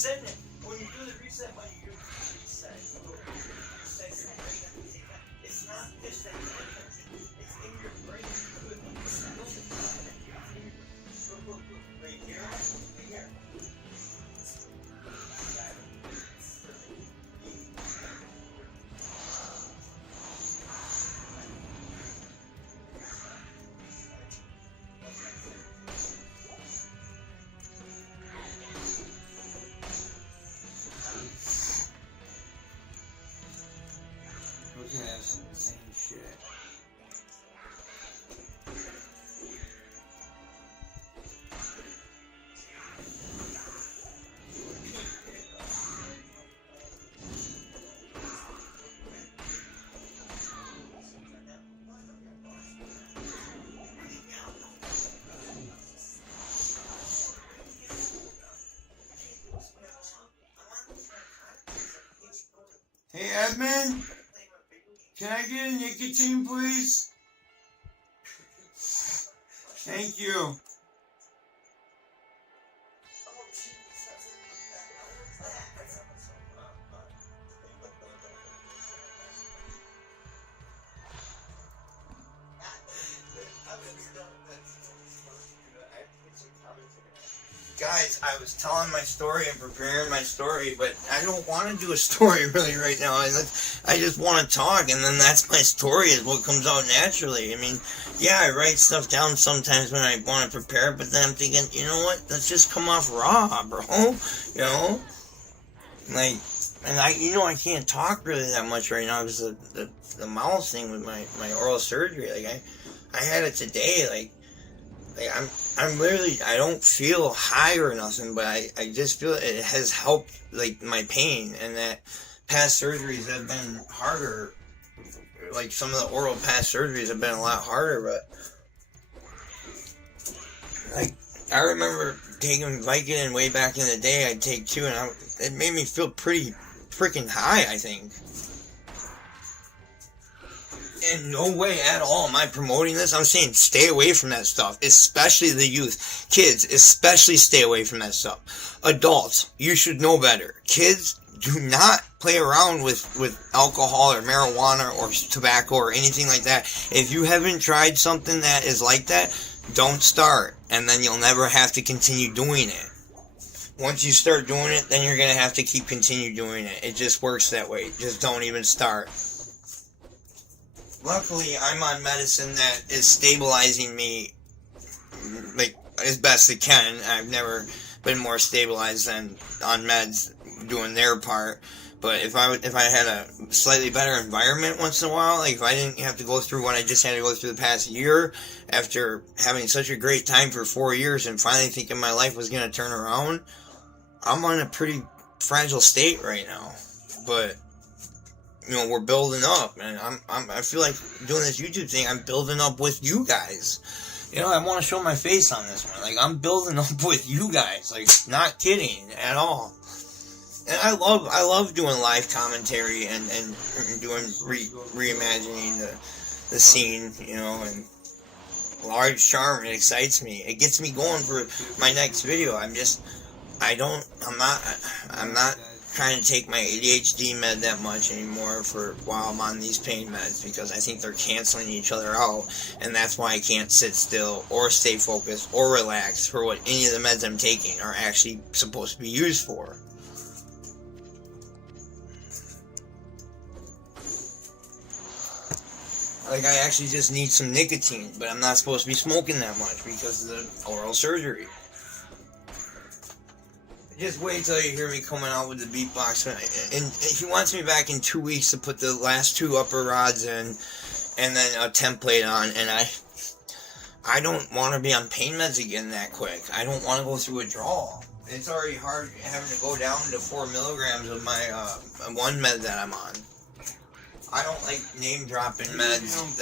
resetting it. When you do the reset button, you reset. Reset your brain. It's not just that it's in your brain. Right here, right here. Look at that insane shit. Hey, Edmund? Can I get a nicotine, please? Thank you. Guys, I was telling my story and preparing my story, but I don't want to do a story really right now. I just want to talk, and then that's my story is what comes out naturally. I mean, yeah, I write stuff down sometimes when I want to prepare, but then I'm thinking, you know what? Let's just come off raw, bro. You know? Like, and I can't talk really that much right now because the mouth thing with my oral surgery. Like, I had it today, like I'm literally, I don't feel high or nothing, but I just feel it has helped, like, my pain, and that past surgeries have been harder. Like, some of the oral past surgeries have been a lot harder, but, like, I remember taking Vicodin way back in the day. I'd take 2, and it made me feel pretty freaking high, I think. In no way at all am I promoting this. I'm saying stay away from that stuff, especially the youth. Kids, especially stay away from that stuff. Adults, you should know better. Kids, do not play around with alcohol or marijuana or tobacco or anything like that. If you haven't tried something that is like that, don't start, and then you'll never have to continue doing it. Once you start doing it, then you're going to have to continue doing it. It just works that way. Just don't even start. Luckily, I'm on medicine that is stabilizing me, like, as best it can. I've never been more stabilized than on meds doing their part. But if I had a slightly better environment once in a while, like if I didn't have to go through what I just had to go through the past year, after having such a great time for 4 years and finally thinking my life was going to turn around, I'm in a pretty fragile state right now. But you know, we're building up, and I feel like doing this YouTube thing, I'm building up with you guys. You know, I want to show my face on this one. Like, I'm building up with you guys. Like, not kidding at all. And I love doing live commentary and doing reimagining the scene, you know, and large charm. It excites me. It gets me going for my next video. I'm not trying to take my ADHD med that much anymore for while I'm on these pain meds, because I think they're canceling each other out, and that's why I can't sit still or stay focused or relax for what any of the meds I'm taking are actually supposed to be used for. Like, I actually just need some nicotine, but I'm not supposed to be smoking that much because of the oral surgery. Just wait till you hear me coming out with the beatbox. And he wants me back in 2 weeks to put the last 2 upper rods in and then a template on. And I don't want to be on pain meds again that quick. I don't want to go through withdrawal. It's already hard having to go down to 4 milligrams of my one med that I'm on. I don't like name dropping meds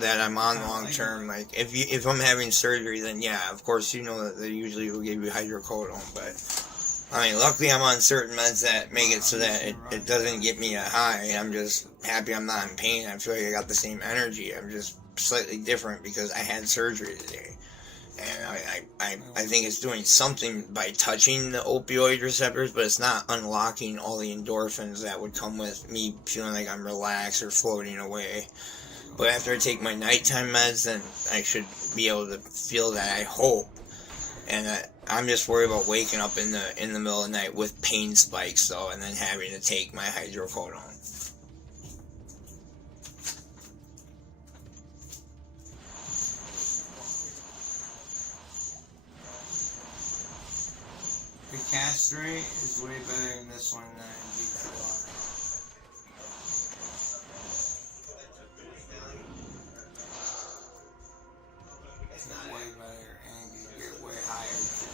that I'm on long term. Like if I'm having surgery, then yeah, of course you know that they usually will give you hydrocodone. But I mean, luckily I'm on certain meds that make it so that it doesn't get me a high. I'm just happy I'm not in pain. I feel like I got the same energy. I'm just slightly different because I had surgery today. And I think it's doing something by touching the opioid receptors, but it's not unlocking all the endorphins that would come with me feeling like I'm relaxed or floating away. But after I take my nighttime meds, then I should be able to feel that, I hope. And I'm just worried about waking up in the middle of the night with pain spikes, though, and then having to take my hydrocodone. The castrate is way better than this one than D2R. It's way better and you get way higher too.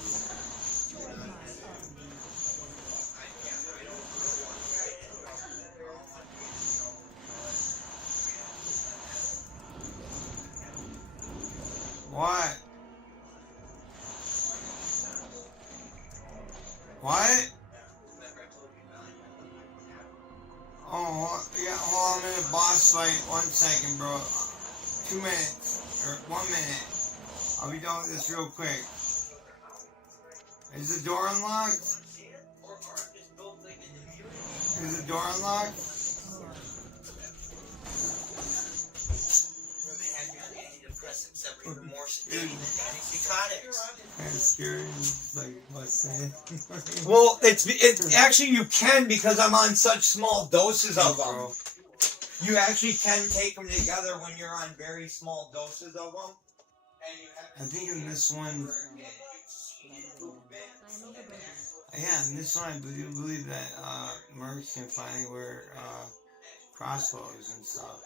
What? What? Oh, yeah, hold on, I'm in a boss fight. 1 second, bro. 2 minutes. Or 1 minute. I'll be done with this real quick. Is the door unlocked? Is the door unlocked? Kind of scary. It's like, what's that? Well, it's actually, you can, because I'm on such small doses of them. You actually can take them together when you're on very small doses of them. I think in this one, yeah, in this one I believe that mercs can finally wear crossbows and stuff.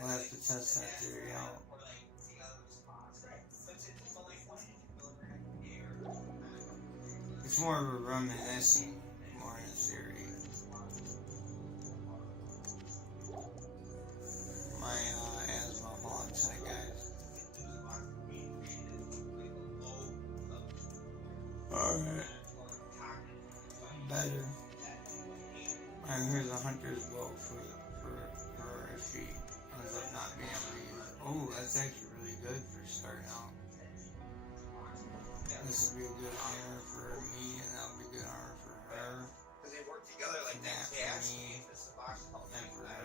We'll have to test that theory out. It's more of a reminiscing, more in a theory. My asthma, hold on a sec, guys. Alright. Better. Alright, here's a hunter's bow for if she ends up not being able to use it. Oh, that's actually really good for starting out. This would be a good armor for me, and that would be good armor for her. Because they work together like that. For me, and for her.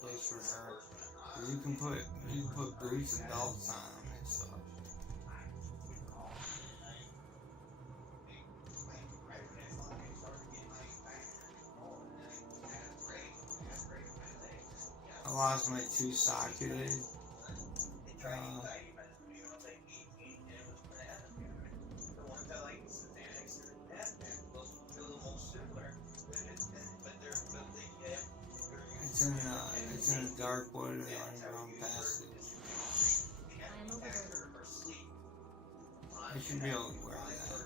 Those for her. You can put boots and belts on them and stuff. I lost my 2 socketed. It's in a dark wood and underground passage. I should be able to wear that.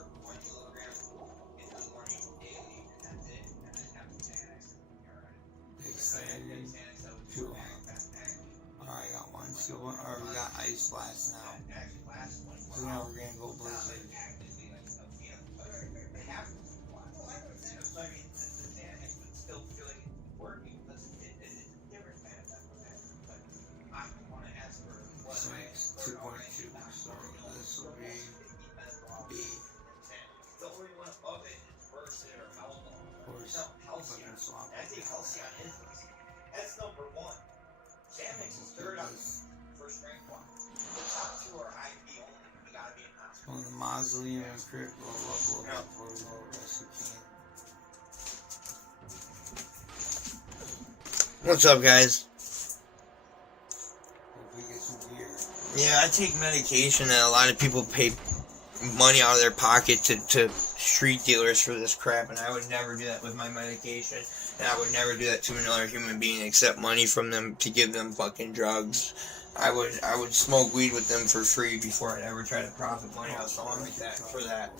Excited. Alright, I got 1 skill one. Alright, we got Ice Blast now. So now we're gonna go Blizzard. So it's 2.2, so this will be B. Of course, fucking swap it. That's number 1. Jamix is third on first rank one. The top 2 are IP only. We gotta be in hospital. On the mausoleum and crypt, blow up before we go as we can. What's up, guys? Hope we get some gear. Yeah, I take medication that a lot of people pay money out of their pocket to street dealers for this crap, and I would never do that with my medication, and I would never do that to another human being, accept money from them to give them fucking drugs. I would smoke weed with them for free before I'd ever try to profit money out of someone like that for that.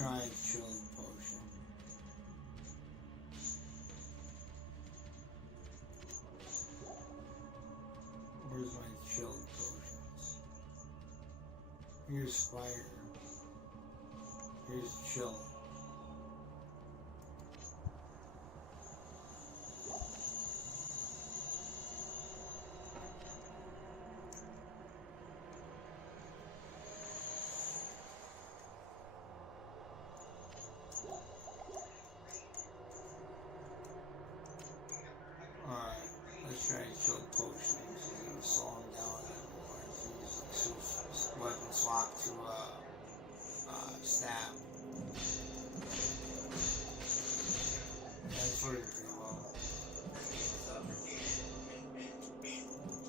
try chilled potion. Where's my chilled potions? Here's fire. Here's chill. Alright, let's try chilled potions. It'll slow him down a little more if he's weapon swap to stab. That's working pretty well.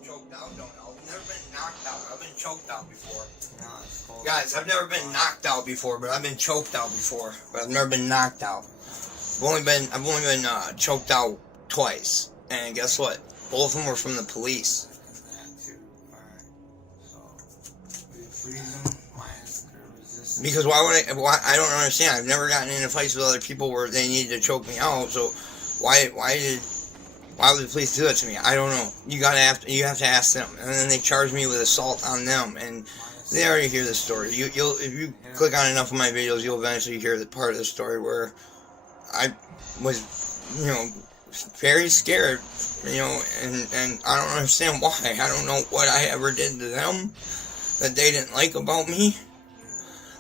Choked out, don't know. I've never been knocked out. I've been choked out before. No, it's cold. Guys, I've never been knocked out before, but I've been choked out before. But I've never been knocked out. I've only been choked out twice, and guess what? Both of them were from the police. That too. Alright. So we freeze them, minus their resistance. Because why I don't understand. I've never gotten into fights with other people where they needed to choke me out. So why would the police do that to me? I don't know. You have to ask them. And then they charge me with assault on them, and they already hear the story. If you click on enough of my videos, you'll eventually hear the part of the story where I was, very scared, and I don't understand why. I don't know what I ever did to them that they didn't like about me.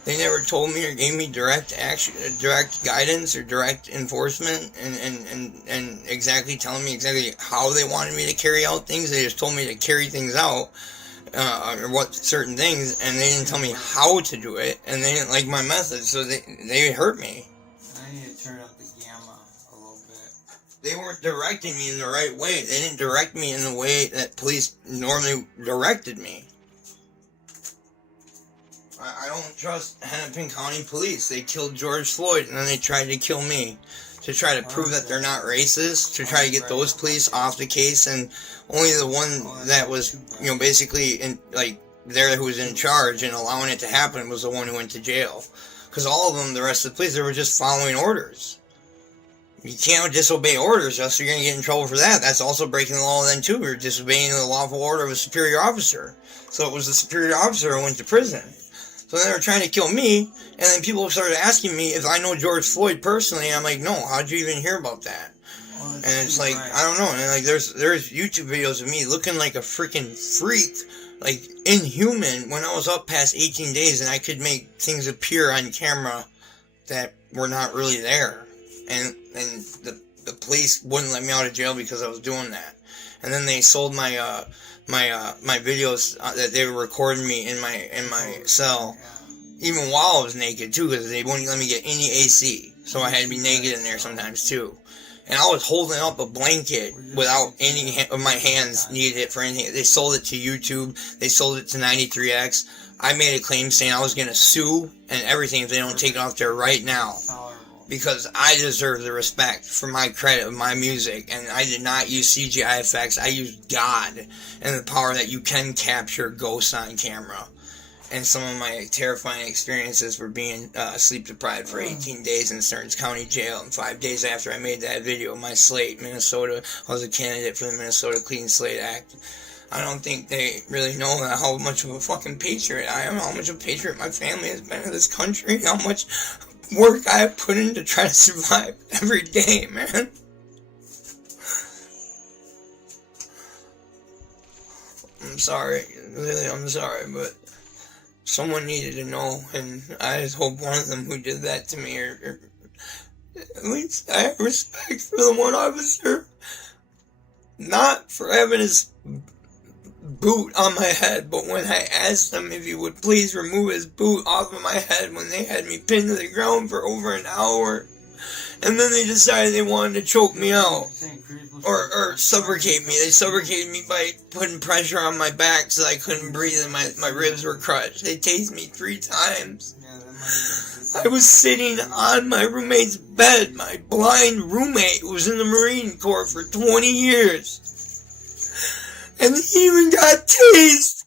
They never told me or gave me direct guidance or direct enforcement and exactly telling me exactly how they wanted me to carry out things. They just told me to carry things out, or what certain things, and they didn't tell me how to do it, and they didn't like my method, so they hurt me. I need to turn up the gamma a little bit. They weren't directing me in the right way. They didn't direct me in the way that police normally directed me. I don't trust Hennepin County Police. They killed George Floyd, and then they tried to kill me to try to prove that they're not racist, to try to get those police off the case, and only the one that was, basically there who was in charge and allowing it to happen was the one who went to jail. Because all of them, the rest of the police, they were just following orders. You can't disobey orders, else you're going to get in trouble for that. That's also breaking the law then, too. You're disobeying the lawful order of a superior officer. So it was the superior officer who went to prison. So they were trying to kill me, and then people started asking me if I know George Floyd personally, and I'm like, no, how'd you even hear about that? And it's like, I don't know, and there's YouTube videos of me looking like a freaking freak, like inhuman, when I was up past 18 days, and I could make things appear on camera that were not really there. And the police wouldn't let me out of jail because I was doing that. And then they sold my my videos that they were recording me in my cell, even while I was naked too, because they wouldn't let me get any AC, so I had to be naked in there sometimes too. And I was holding up a blanket without any of my hands needed it for anything. They sold it to YouTube. They sold it to 93X. I made a claim saying I was going to sue and everything if they don't take it off there right now. Because I deserve the respect for my credit of my music, and I did not use CGI effects. I used God and the power that you can capture ghosts on camera. And some of my terrifying experiences were being sleep deprived for 18 days in Stearns County Jail. And 5 days after I made that video, my slate, Minnesota, I was a candidate for the Minnesota Clean Slate Act. I don't think they really know how much of a fucking patriot I am, how much of a patriot my family has been in this country, how much work I have put in to try to survive every day, man. I'm sorry, really, I'm sorry, but someone needed to know, and I just hope one of them who did that to me, or at least I have respect for the one officer, not for having his boot on my head, but when I asked them if he would please remove his boot off of my head when they had me pinned to the ground for over an hour, and then they decided they wanted to choke me out, or suffocate me. They suffocated me by putting pressure on my back so I couldn't breathe and my ribs were crushed. They tased me 3 times. I was sitting on my roommate's bed. My blind roommate was in the Marine Corps for 20 years. And he even got tased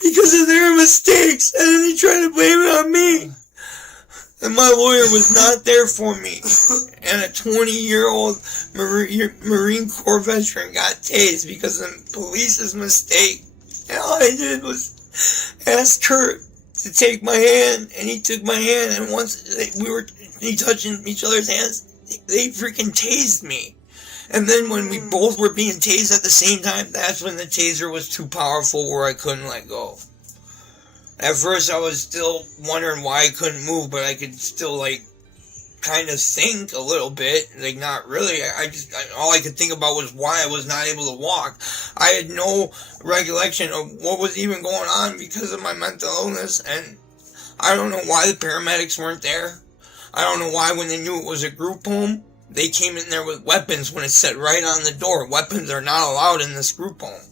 because of their mistakes, and then they tried to blame it on me. And my lawyer was not there for me. And a 20-year-old Marine Corps veteran got tased because of the police's mistake. And all I did was ask Kurt to take my hand, and he took my hand, and once we were touching each other's hands, they freaking tased me. And then when we both were being tased at the same time, that's when the taser was too powerful where I couldn't let go. At first I was still wondering why I couldn't move, but I could still like kind of think a little bit, like not really. All I could think about was why I was not able to walk. I had no recollection of what was even going on because of my mental illness, and I don't know why the paramedics weren't there. I don't know why when they knew it was a group home, they came in there with weapons when it said right on the door, weapons are not allowed in this group home.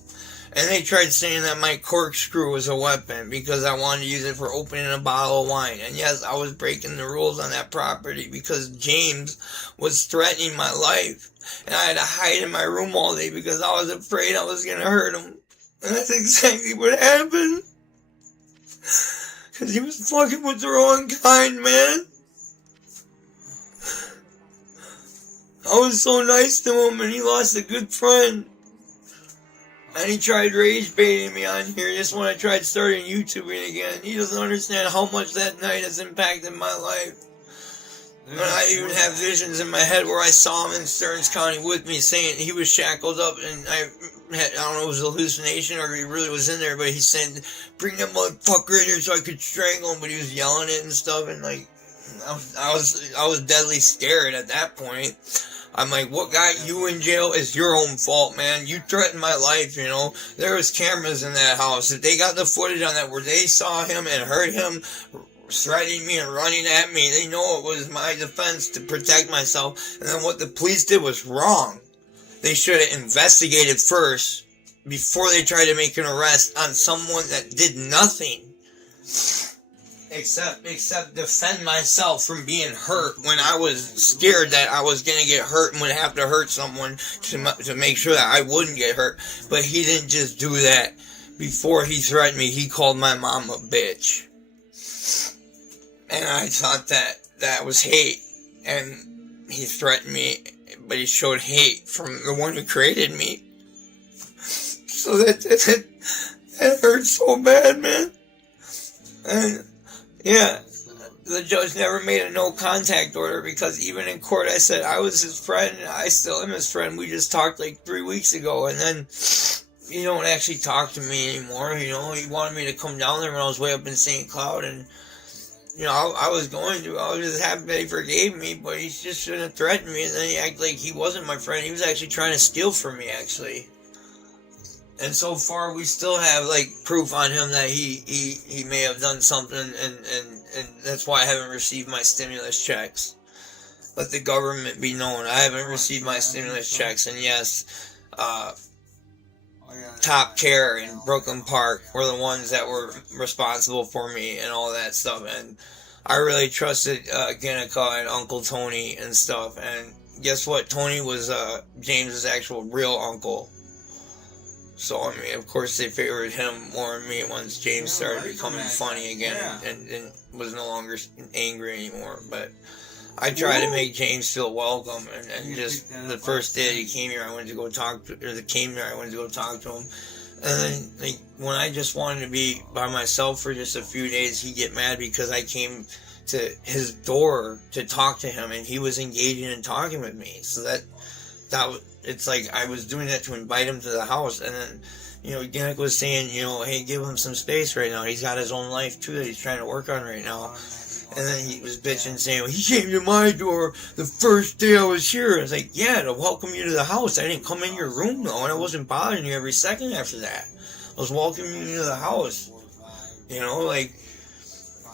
And they tried saying that my corkscrew was a weapon because I wanted to use it for opening a bottle of wine. And yes, I was breaking the rules on that property because James was threatening my life. And I had to hide in my room all day because I was afraid I was going to hurt him. And that's exactly what happened. Because he was fucking with the wrong kind, man. I was so nice to him and he lost a good friend. And he tried rage baiting me on here just when I tried starting YouTubing again. He doesn't understand how much that night has impacted my life. And I even have visions in my head where I saw him in Stearns County with me saying he was shackled up and I don't know if it was a hallucination or he really was in there, but he's saying, bring that motherfucker in here so I could strangle him, but he was yelling it and stuff, and like, I was deadly scared at that point. I'm like, what got you in jail is your own fault, man. You threatened my life, you know. There was cameras in that house. If they got the footage on that where they saw him and heard him threatening me and running at me, they know it was my defense to protect myself. And then what the police did was wrong. They should have investigated first before they tried to make an arrest on someone that did nothing. Except defend myself from being hurt when I was scared that I was going to get hurt and would have to hurt someone to make sure that I wouldn't get hurt. But he didn't just do that. Before he threatened me, he called my mom a bitch. And I thought that was hate. And he threatened me, but he showed hate from the one who created me. So that hurt so bad, man. And yeah, the judge never made a no contact order because even in court I said I was his friend and I still am his friend. We just talked like 3 weeks ago, and then he don't actually talk to me anymore. You know, he wanted me to come down there when I was way up in St. Cloud, and you know, I was just happy that he forgave me, but he just shouldn't have threatened me, and then he acted like he wasn't my friend. He was actually trying to steal from me, actually. And so far, we still have, like, proof on him that he may have done something, and that's why I haven't received my stimulus checks. Let the government be known. I haven't received my stimulus checks, and yes, Top Care and Brooklyn Park were the ones that were responsible for me and all that stuff, and I really trusted Ginica and Uncle Tony and stuff, and guess what? Tony was James's actual real uncle. So, I mean, of course, they favored him more than me once James started becoming funny again and was no longer angry anymore. But I tried to make James feel welcome, and just the first day he came here, I went to go talk to him. And then, like, when I just wanted to be by myself for just a few days, he'd get mad because I came to his door to talk to him, and he was engaging and talking with me. So that was... It's like I was doing that to invite him to the house, and then, you know, Gimmick was saying, you know, hey, give him some space right now. He's got his own life, too, that he's trying to work on right now. And then he was bitching, saying, well, he came to my door the first day I was here. I was like, yeah, to welcome you to the house. I didn't come in your room, though, and I wasn't bothering you every second after that. I was welcoming you to the house. You know, like...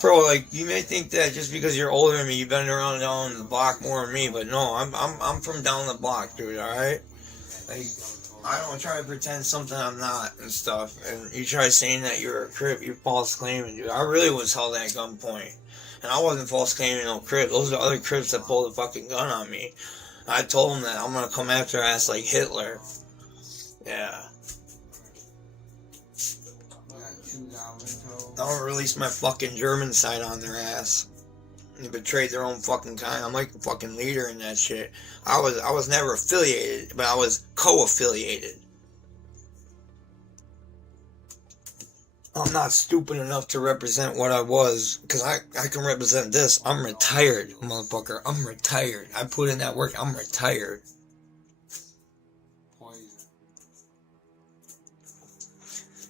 Bro, like, you may think that just because you're older than me, you've been around down the block more than me, but no, I'm from down the block, dude, alright? Like, I don't try to pretend something I'm not and stuff, and you try saying that you're a Crip, you're false claiming, dude. I really was held at gunpoint, and I wasn't false claiming no Crip. Those are the other Crips that pulled the fucking gun on me. I told them that I'm gonna come after her ass like Hitler. Yeah. Don't release my fucking German side on their ass. They betrayed their own fucking kind. I'm like a fucking leader in that shit. I was never affiliated, but I was co-affiliated. I'm not stupid enough to represent what I was, because I can represent this. I'm retired, motherfucker. I'm retired. I put in that work. I'm retired.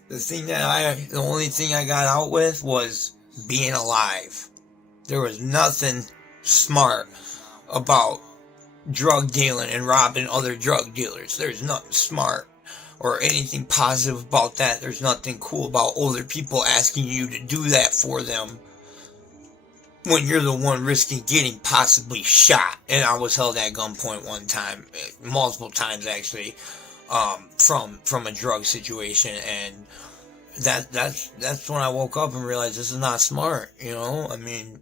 The only thing I got out with was being alive. There was nothing smart about drug dealing and robbing other drug dealers. There's nothing smart or anything positive about that. There's nothing cool about older people asking you to do that for them when you're the one risking getting possibly shot. And I was held at gunpoint one time, multiple times actually, from a drug situation, and that's when I woke up and realized this is not smart, you know? I mean,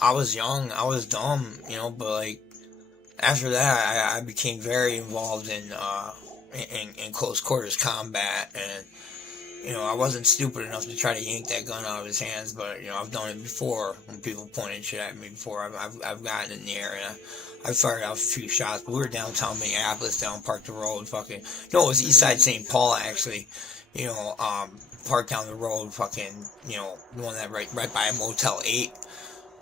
I was young, I was dumb, you know, but like, after that, I became very involved in close quarters combat, and, you know, I wasn't stupid enough to try to yank that gun out of his hands, but, you know, I've done it before, when people pointed shit at me before. I've gotten in the air, and I fired out a few shots, but we were downtown Minneapolis, down Park the Road, fucking, no, it was Eastside St. Paul, actually, you know, parked down the road, fucking, you know, the one that right by Motel 8,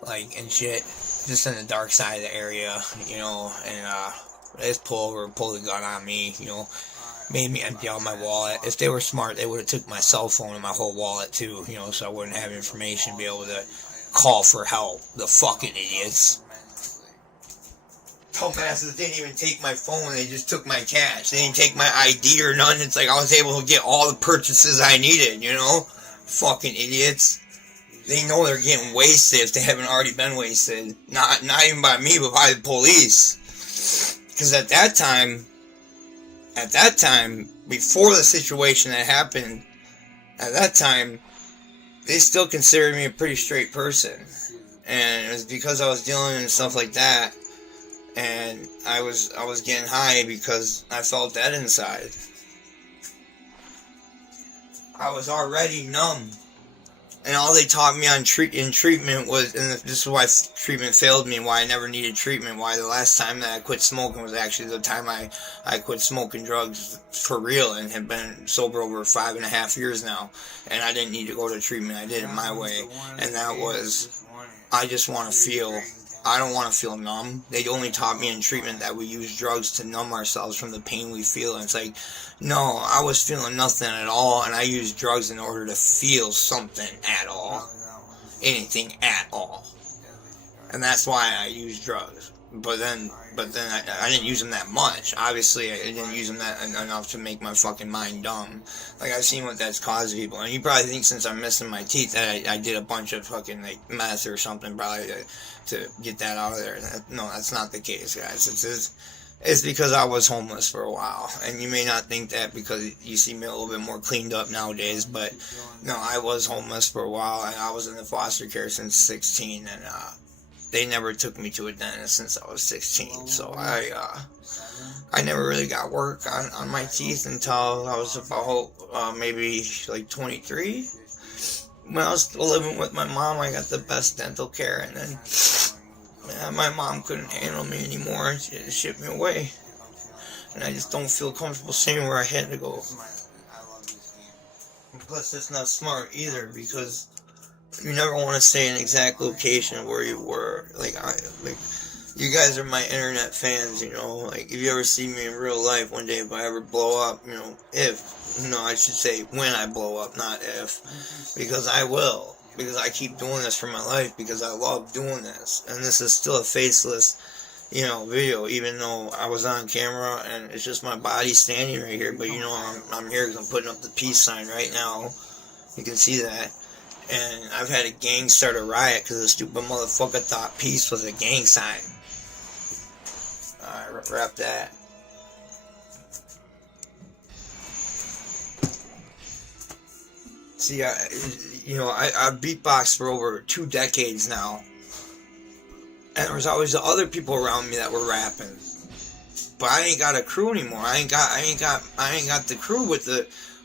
like, and shit, just in the dark side of the area, you know, and, they just pulled the gun on me, you know, made me empty out my wallet. If they were smart, they would have took my cell phone and my whole wallet, too, you know, so I wouldn't have information to be able to call for help. The fucking idiots. Dumbasses didn't even take my phone, they just took my cash. They didn't take my ID or nothing. It's like I was able to get all the purchases I needed, you know? Fucking idiots. They know they're getting wasted if they haven't already been wasted. Not even by me, but by the police. Because at that time, before the situation that happened, at that time, they still considered me a pretty straight person. And it was because I was dealing and stuff like that, and I was getting high because I felt dead inside. I was already numb. And all they taught me in treatment was, and this is why treatment failed me, and why I never needed treatment, why the last time that I quit smoking was actually the time I quit smoking drugs for real, and have been sober over 5.5 years now. And I didn't need to go to treatment, I did it my way. And that was, I just want to feel, I don't want to feel numb. They only taught me in treatment that we use drugs to numb ourselves from the pain we feel. And it's like, no, I was feeling nothing at all, and I used drugs in order to feel something at all. Anything at all. And that's why I used drugs. But then I didn't use them that much. Obviously, I didn't use them that enough to make my fucking mind dumb. Like, I've seen what that's caused people. And you probably think since I'm missing my teeth that I did a bunch of fucking, like, meth or something, probably to get that out of there. No, that's not the case, guys. It's because I was homeless for a while. And you may not think that because you see me a little bit more cleaned up nowadays, but no, I was homeless for a while, and I was in the foster care since 16, and they never took me to a dentist since I was 16, so I never really got work on my teeth until I was about maybe like 23. When I was still living with my mom, I got the best dental care, and then my mom couldn't handle me anymore, and she had to ship me away. And I just don't feel comfortable saying where I had to go. Plus, that's not smart either, because you never want to say an exact location where you were. Like you guys are my internet fans, you know. Like, if you ever see me in real life one day, if I ever blow up, you know, I should say when I blow up, not if, because I will. Because I keep doing this for my life, because I love doing this. And this is still a faceless, you know, video, even though I was on camera and it's just my body standing right here. But, you know, I'm here because I'm putting up the peace sign right now. You can see that. And I've had a gang start a riot because the stupid motherfucker thought peace was a gang sign. Alright, wrap that. See, I beatboxed for over 2 decades now, and there was always the other people around me that were rapping. But I ain't got a crew anymore. I ain't got the crew with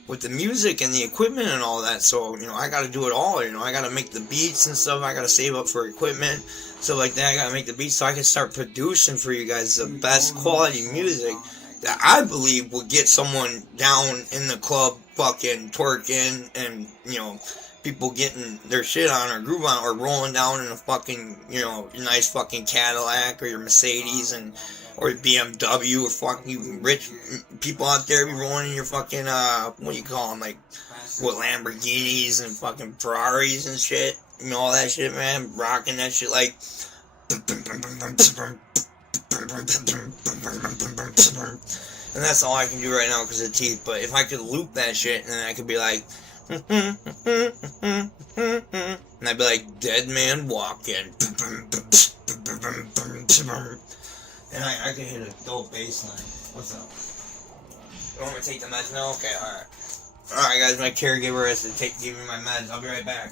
with the music and the equipment and all that. So, you know, I gotta do it all, you know, I gotta make the beats and stuff, I gotta save up for equipment, so like that, I gotta make the beats so I can start producing for you guys the best quality music that I believe will get someone down in the club fucking twerking and, you know, people getting their shit on or groove on or rolling down in a fucking, you know, nice fucking Cadillac or your Mercedes and or BMW or fucking you rich people out there be rolling in your fucking, what do you call them, like, what, Lamborghinis and fucking Ferraris and shit, you know, all that shit, man, rocking that shit like, and that's all I can do right now because of teeth, but if I could loop that shit, then I could be like, and I'd be like, dead man walking, and I could hit a dope bass line. What's up? You want me to take the meds now? Okay, alright. Alright guys, my caregiver has to give me my meds. I'll be right back.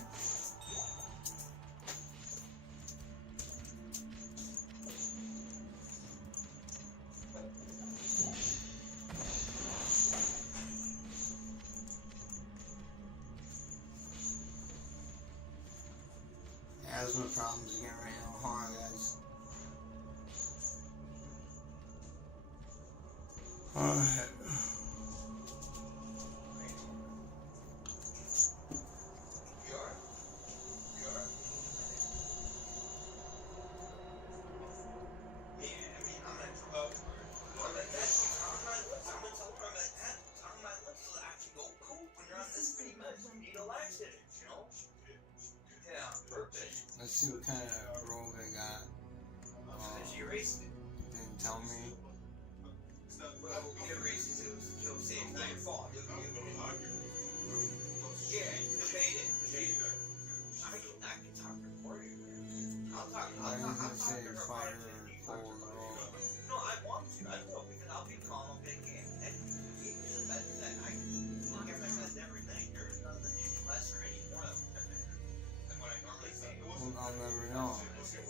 Asthma problems again right now. Hold on, guys. Alright. Let's see what kind of roll they got. Didn't tell me. Why did you say fire forward roll? No, I want to. I will because I'll be calm. I'll be like, and keep me the best that I get my best everything. There's nothing any less or any more than what I normally say. Well, I'll never know. I'm just gonna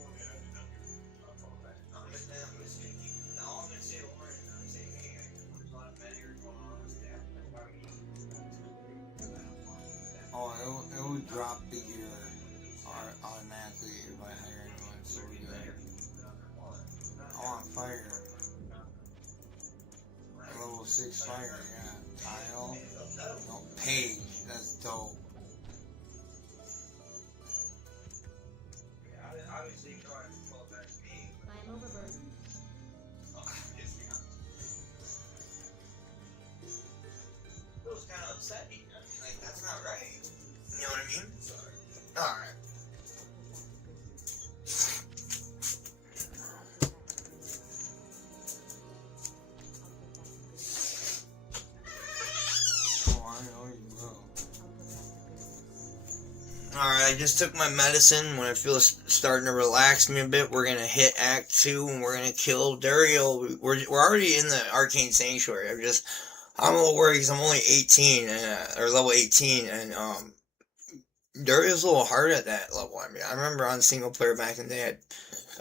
keep. Now I'm gonna say over and I'm saying, hey, there's a lot of better going on with that. Oh, it would drop the gear automatically if I hire anyone, so we're good. I want fire. Level 6 fire, yeah. Tile. No, page. That's dope. Obviously, you know, I have to fall back to me. I am overburdened. It was kind of upsetting. I mean, like, that's not right. You know what I mean? Alright. Oh, I know you will. Alright, I just took my medicine. When I feel it's starting to relax me a bit, we're gonna hit Act 2 and we're gonna kill Dario. We're already in the Arcane Sanctuary. I'm a little worried because I'm only 18, or level 18, and, Dario's a little hard at that level. I mean, I remember on single player back in the day,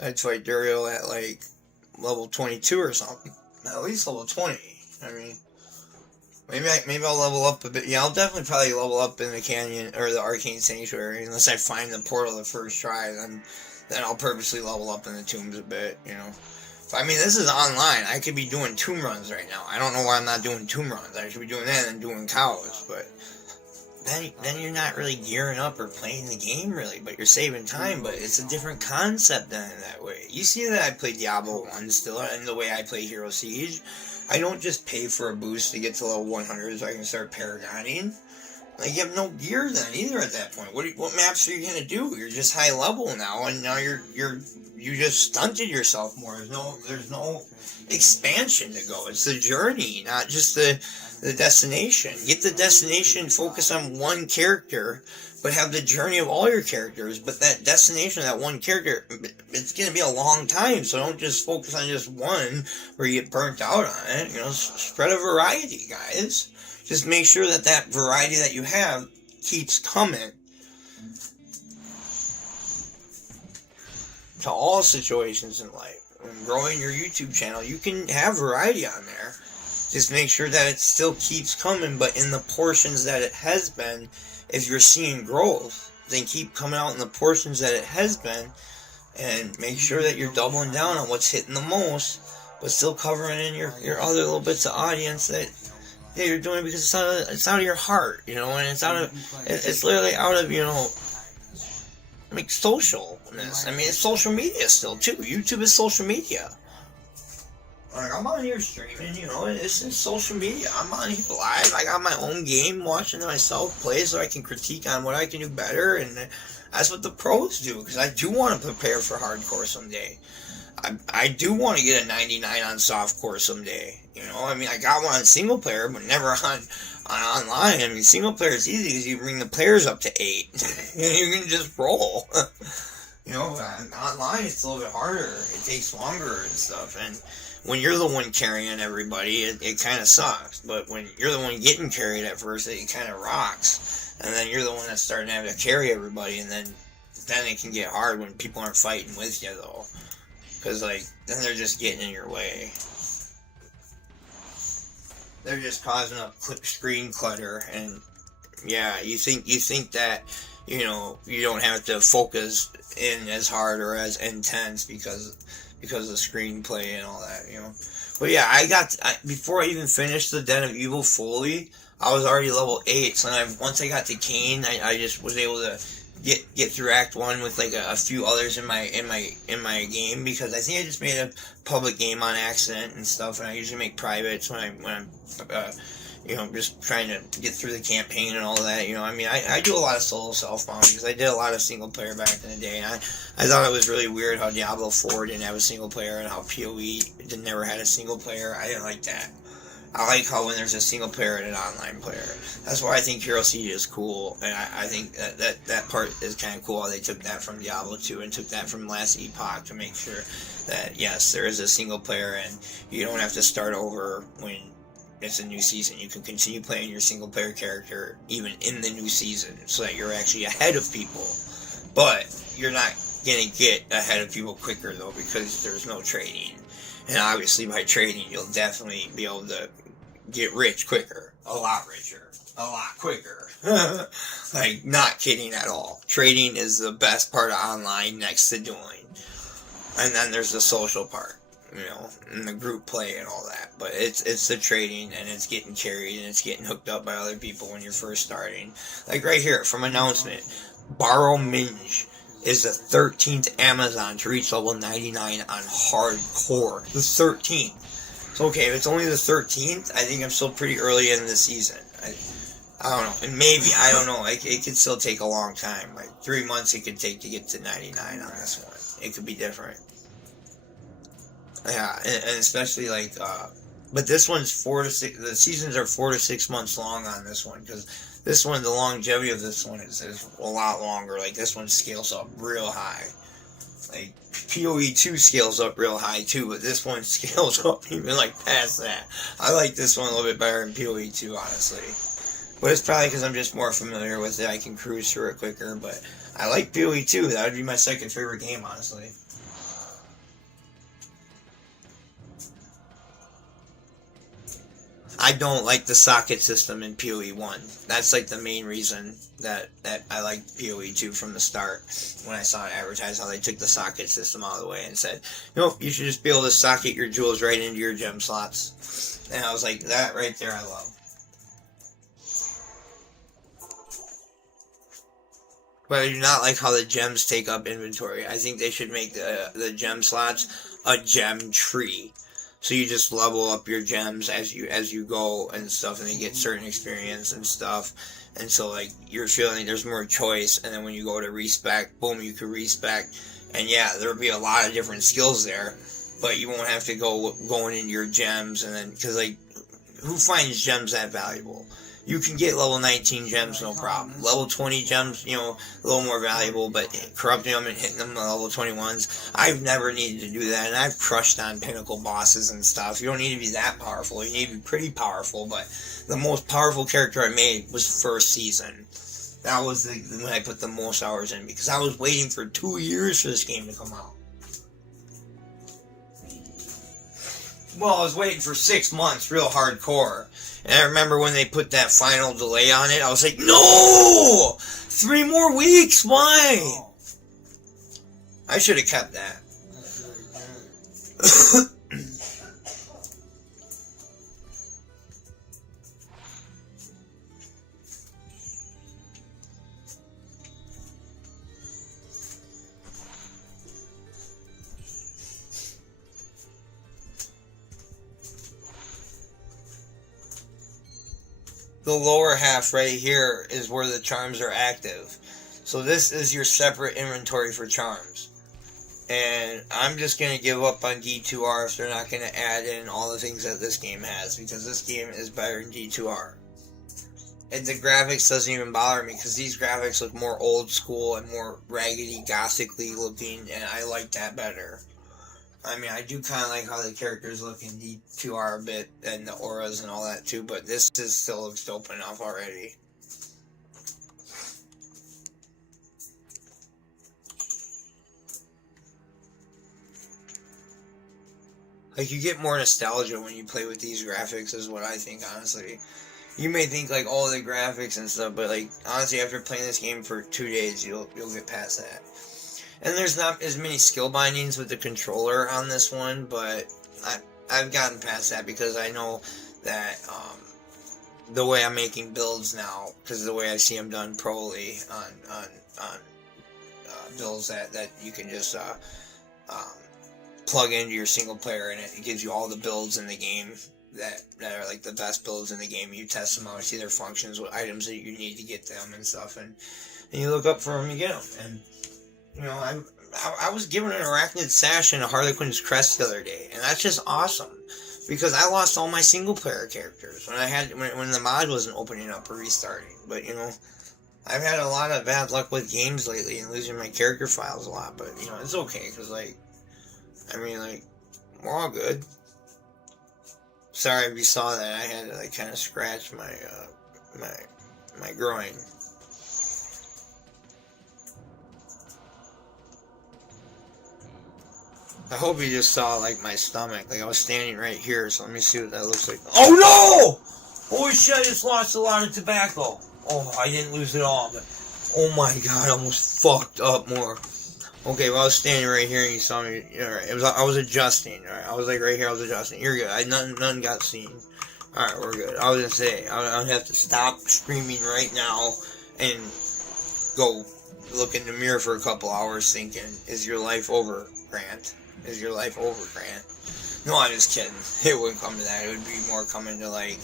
I'd fight Dario at, like, level 22 or something. At least level 20. I mean, maybe I'll level up a bit. Yeah, I'll definitely probably level up in the Canyon, or the Arcane Sanctuary, unless I find the portal the first try, then I'll purposely level up in the tombs a bit, you know. I mean, this is online. I could be doing tomb runs right now. I don't know why I'm not doing tomb runs. I should be doing that and doing cows, but then you're not really gearing up or playing the game, really, but you're saving time, but it's a different concept than that way. You see that I play Diablo 1 still, and the way I play Hero Siege. I don't just pay for a boost to get to level 100 so I can start paragoning. Like, you have no gear then either at that point. What maps are you gonna do? You're just high level now, and now you just stunted yourself more. There's no expansion to go. It's the journey, not just the destination. Get the destination, focus on one character, but have the journey of all your characters. But that destination, that one character, it's gonna be a long time. So don't just focus on just one where you get burnt out on it. You know, spread a variety, guys. Just make sure that variety that you have keeps coming to all situations in life. And growing your YouTube channel, you can have variety on there. Just make sure that it still keeps coming, but in the portions that it has been. If you're seeing growth, then keep coming out in the portions that it has been, and make sure that you're doubling down on what's hitting the most, but still covering in your other little bits of audience that you're doing because it's out of your heart, you know, and it's literally out of, you know, like socialness. I mean, it's social media still too. YouTube is social media. Like, I'm on here streaming, you know, it's social media. I'm on here live. I got my own game watching myself play so I can critique on what I can do better, and that's what the pros do, because I do want to prepare for hardcore someday. I do want to get a 99 on softcore someday, you know. I mean, I got one on single player, but never on online. I mean, single player is easy because you bring the players up to 8, and you can just roll. You know, online it's a little bit harder. It takes longer and stuff, and when you're the one carrying everybody, it kind of sucks. But when you're the one getting carried at first, it kind of rocks. And then you're the one that's starting to have to carry everybody. And then it can get hard when people aren't fighting with you, though. Because, like, then they're just getting in your way. They're just causing a screen clutter. And, yeah, you think that, you know, you don't have to focus in as hard or as intense because of the screenplay and all that, you know. But yeah, before I even finished the Den of Evil fully, I was already level 8. So once I got to Cain, I just was able to get through Act 1 with like a few others in my game, because I think I just made a public game on accident and stuff, and I usually make privates when I'm you know, just trying to get through the campaign and all that, you know. I mean, I do a lot of solo self-bound because I did a lot of single player back in the day, and I thought it was really weird how Diablo 4 didn't have a single player and how PoE never had a single player. I didn't like that. I like how when there's a single player and an online player. That's why I think Hero Siege is cool, and I think that part is kind of cool how they took that from Diablo 2 and took that from Last Epoch to make sure that, yes, there is a single player and you don't have to start over when it's a new season. You can continue playing your single player character even in the new season so that you're actually ahead of people. But you're not going to get ahead of people quicker, though, because there's no trading. And obviously by trading, you'll definitely be able to get rich quicker. A lot richer. A lot quicker. Like, not kidding at all. Trading is the best part of online next to dueling. And then there's the social part, you know, and the group play and all that. But it's the trading, and it's getting carried, and it's getting hooked up by other people when you're first starting. Like right here, from announcement, Borrow Minge is the 13th Amazon to reach level 99 on hardcore. The 13th. So okay, if it's only the 13th, I think I'm still pretty early in the season. I don't know. And maybe, I don't know, it could still take a long time. Like 3 months it could take to get to 99 on this one. It could be different. Yeah, and especially like, but this one's 4 to 6, the seasons are 4 to 6 months long on this one, because this one, the longevity of this one is a lot longer. Like, this one scales up real high. Like, PoE 2 scales up real high too, but this one scales up even like past that. I like this one a little bit better than PoE 2, honestly. But it's probably because I'm just more familiar with it. I can cruise through it quicker, but I like PoE 2. That would be my second favorite game, honestly. I don't like the socket system in PoE 1. That's like the main reason that I liked PoE 2 from the start. When I saw it advertised how they took the socket system out of the way and said, nope, you should just be able to socket your jewels right into your gem slots. And I was like, that right there I love. But I do not like how the gems take up inventory. I think they should make the gem slots a gem tree. So you just level up your gems as you go and stuff, and they get certain experience and stuff. And so, like, you're feeling there's more choice, and then when you go to respec, boom, you can respec. And yeah, there'll be a lot of different skills there, but you won't have to going into your gems, and then, because, like, who finds gems that valuable? You can get level 19 gems, no problem. Level 20 gems, you know, a little more valuable, but corrupting them and hitting them at level 21s, I've never needed to do that, and I've crushed on pinnacle bosses and stuff. You don't need to be that powerful. You need to be pretty powerful, but the most powerful character I made was first season. That was when I put the most hours in, because I was waiting for 2 years for this game to come out. Well, I was waiting for 6 months, real hardcore. And I remember when they put that final delay on it, I was like, no! 3 more weeks, why? Oh, I should have kept that. that's really good. The lower half right here is where the charms are active. So this is your separate inventory for charms. And I'm just going to give up on D2R if they're not going to add in all the things that this game has, because this game is better than D2R. And the graphics doesn't even bother me, because these graphics look more old school and more raggedy, gothically looking, and I like that better. I mean, I do kind of like how the characters look in D2R a bit, and the auras and all that too, but this still looks dope enough already. Like, you get more nostalgia when you play with these graphics, is what I think, honestly. You may think, like, all the graphics and stuff, but, like, honestly, after playing this game for 2 days, you'll get past that. And there's not as many skill bindings with the controller on this one, but I've gotten past that because I know that the way I'm making builds now, because the way I see them done proly on builds that you can just plug into your single player, and it gives you all the builds in the game that are like the best builds in the game. You test them out, see their functions, what items that you need to get them and stuff, and you look up for them, you get them. And you know, I was given an arachnid sash and a harlequin's crest the other day, and that's just awesome, because I lost all my single player characters when the mod wasn't opening up or restarting. But you know, I've had a lot of bad luck with games lately and losing my character files a lot, but you know, it's okay, because like, I mean, like, we're all good. Sorry if you saw that, I had to like kind of scratch my my groin. I hope you just saw, like, my stomach. Like, I was standing right here, so let me see what that looks like. Oh, no! Holy shit, I just lost a lot of tobacco. Oh, I didn't lose it all, but... Oh, my God, I almost fucked up more. Okay, well, I was standing right here, and you saw me... Alright, I was adjusting, alright? I was, like, right here, I was adjusting. You're good. None got seen. Alright, we're good. I was gonna say, I would have to stop screaming right now and go look in the mirror for a couple hours thinking, is your life over, Grant? Is your life over, Grant? No, I'm just kidding. It wouldn't come to that. It would be more coming to, like,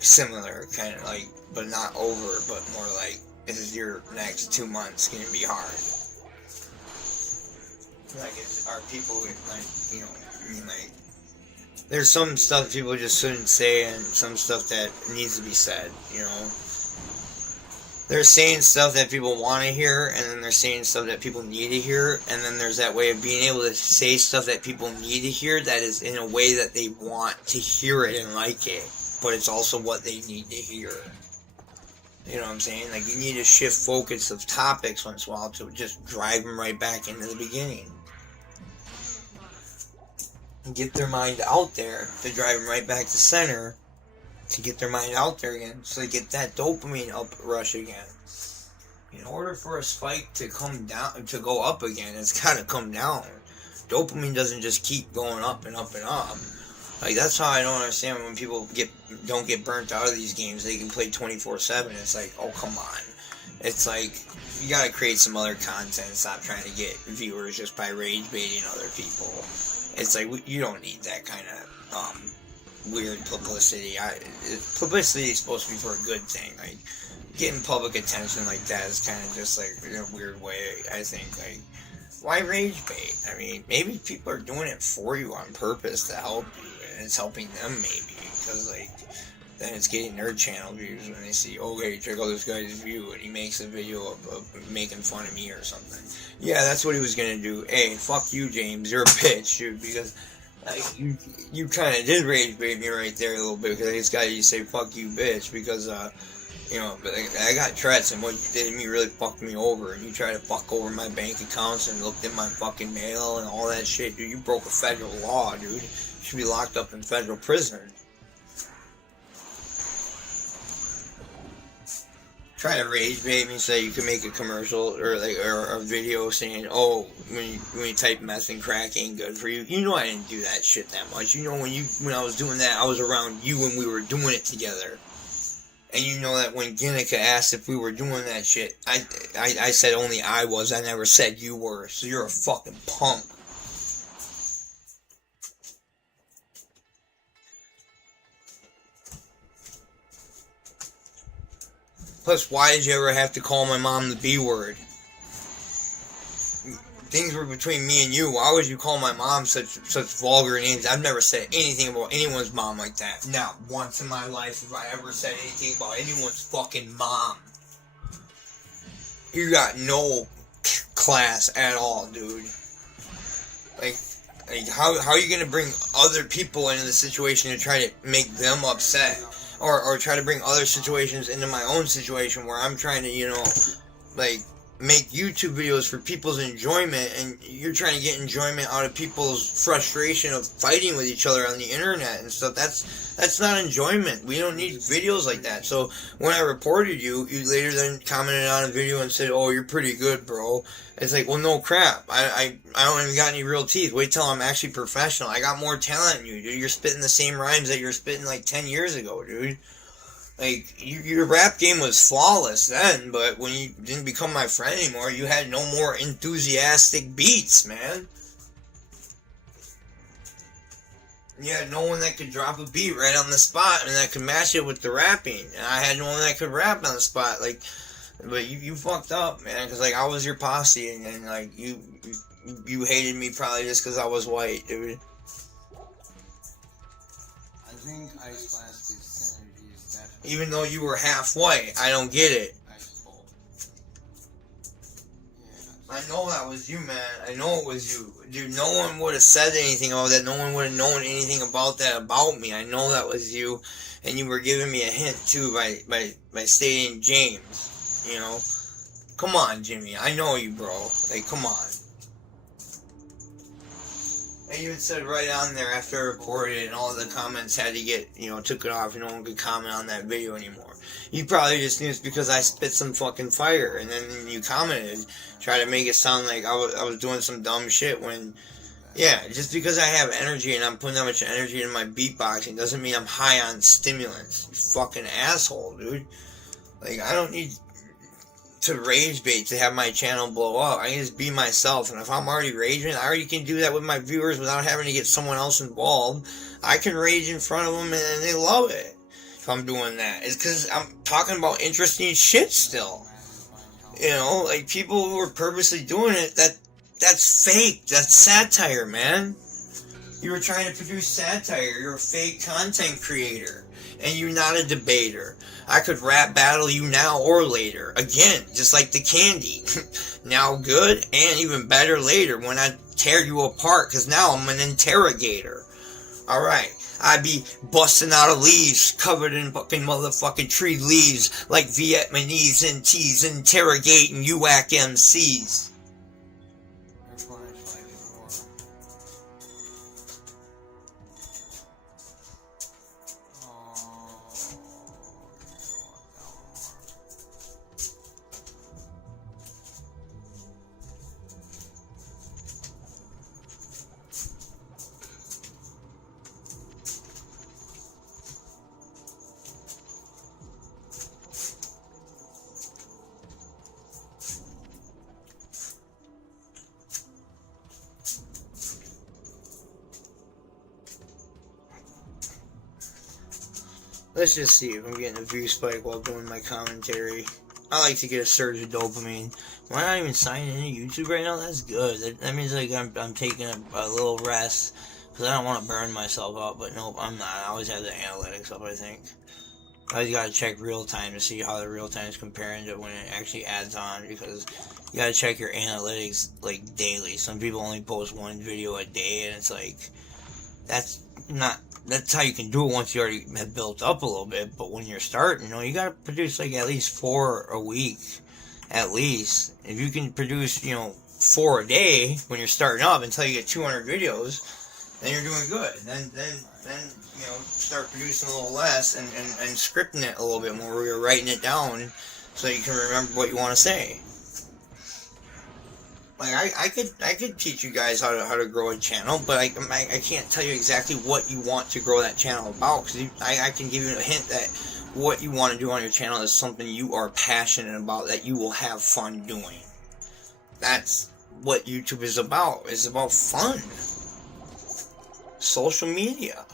similar, kind of like, but not over, but more like, is your next 2 months going to be hard? Like, are people, like, you know, I mean, like, there's some stuff people just shouldn't say, and some stuff that needs to be said, you know? They're saying stuff that people want to hear, and then they're saying stuff that people need to hear, and then there's that way of being able to say stuff that people need to hear that is in a way that they want to hear it and like it, but it's also what they need to hear. You know what I'm saying? Like, you need to shift focus of topics once in a while to just drive them right back into the beginning. And get their mind out there to drive them right back to center, to get their mind out there again, so they get that dopamine up rush again. In order for a spike to come down, to go up again, it's gotta come down. Dopamine doesn't just keep going up and up and up. Like, that's how I don't understand when people don't get burnt out of these games. They can play 24/7. It's like, oh, come on. It's like, you gotta create some other content. Stop trying to get viewers just by rage baiting other people. It's like, you don't need that kind of weird publicity. Publicity is supposed to be for a good thing. Like, getting public attention like that is kind of just like in a weird way, I think. Like, why rage bait? I mean, maybe people are doing it for you on purpose to help you, and it's helping them maybe, because like, then it's getting their channel views when they see, oh, hey, check out this guy's view, and he makes a video of making fun of me or something. Yeah, that's what he was gonna do. Hey, fuck you, James, you're a bitch, dude, because like, you kind of did rage bait me right there a little bit, because I just got you to say fuck you, bitch, because You know, but I got threats, and what you did to me really fucked me over. And you tried to fuck over my bank accounts and looked in my fucking mail and all that shit, dude. You broke a federal law, dude. You should be locked up in federal prison. Try to rage bait me, say you can make a commercial or a video saying, oh, when you type meth and crack ain't good for you. You know I didn't do that shit that much. You know when I was doing that, I was around you when we were doing it together. And you know that when Ginnica asked if we were doing that shit, I said only I was. I never said you were. So you're a fucking punk. Plus, why did you ever have to call my mom the B word? Things were between me and you. Why would you call my mom such vulgar names? I've never said anything about anyone's mom like that. Not once in my life have I ever said anything about anyone's fucking mom. You got no class at all, dude. Like how are you gonna bring other people into the situation to try to make them upset? Or try to bring other situations into my own situation where I'm trying to, you know, like, make YouTube videos for people's enjoyment, and you're trying to get enjoyment out of people's frustration of fighting with each other on the internet and stuff. That's not enjoyment. We don't need videos like that. So when I reported you, you later then commented on a video and said, oh, you're pretty good, bro. It's like, well, no crap. I don't even got any real teeth. Wait till I'm actually professional. I got more talent than you, dude. You're spitting the same rhymes that you're spitting like 10 years ago, dude. Like, your rap game was flawless then, but when you didn't become my friend anymore, you had no more enthusiastic beats, man. You had no one that could drop a beat right on the spot and that could match it with the rapping. And I had no one that could rap on the spot, like, but you fucked up, man, because, like, I was your posse, and like, you hated me probably just because I was white, dude. I think Ice Lasky's synergy is definitely... Even though you were half white, I don't get it. I know that was you, man. I know it was you. Dude, no one would have said anything about that. No one would have known anything about that about me. I know that was you. And you were giving me a hint, too, by stating James. You know? Come on, Jimmy. I know you, bro. Like, come on. I even said right on there after I reported it and all the comments had to get, you know, took it off and no one could comment on that video anymore. You probably just knew it's because I spit some fucking fire and then you commented, try to make it sound like I was doing some dumb shit when, yeah, just because I have energy and I'm putting that much energy in my beatboxing doesn't mean I'm high on stimulants. You fucking asshole, dude. Like, I don't need to rage bait to have my channel blow up. I can just be myself, and if I'm already raging, I already can do that with my viewers without having to get someone else involved. I can rage in front of them and they love it if I'm doing that. It's because I'm talking about interesting shit still. You know, like people who are purposely doing it, that's fake. That's satire, man. You were trying to produce satire. You're a fake content creator. And you're not a debater. I could rap battle you now or later. Again, just like the candy. Now good and even better later when I tear you apart, because now I'm an interrogator. Alright, I be busting out of leaves covered in fucking motherfucking tree leaves like Vietnamese NTs interrogating you whack MCs. Let's just see if I'm getting a view spike while doing my commentary. I like to get a surge of dopamine. Am I not even signing into YouTube right now? That's good. That means like I'm taking a little rest because I don't want to burn myself out. But nope, I'm not. I always have the analytics up, I think. I always got to check real time to see how the real time is comparing to when it actually adds on, because you got to check your analytics like daily. Some people only post one video a day, and it's like, that's That's how you can do it once you already have built up a little bit. But when you're starting, you got to produce like at least 4 a week, at least. If you can produce, 4 a day when you're starting up until you get 200 videos, then you're doing good. Then start producing a little less and scripting it a little bit more, where you're writing it down so you can remember what you want to say. Like I could teach you guys how to grow a channel, but I can't tell you exactly what you want to grow that channel about, because I can give you a hint that what you want to do on your channel is something you are passionate about, that you will have fun doing. That's what YouTube is about. It's about fun. Social media.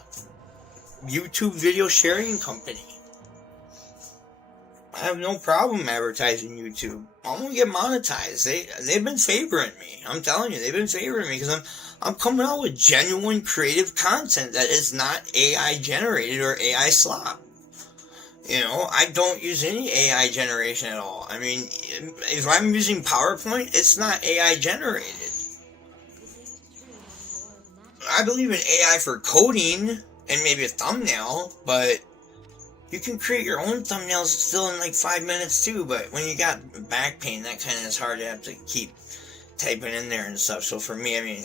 YouTube video sharing company. I have no problem advertising YouTube. I'm gonna get monetized. They've been favoring me. I'm telling you, they've been favoring me because I'm coming out with genuine creative content that is not AI generated or AI slop. I don't use any AI generation at all. I mean, if I'm using PowerPoint, it's not AI generated. I believe in AI for coding and maybe a thumbnail, but you can create your own thumbnails still in like 5 minutes too. But when you got back pain, that kind of is hard to have to keep typing in there and stuff. So for me, I mean,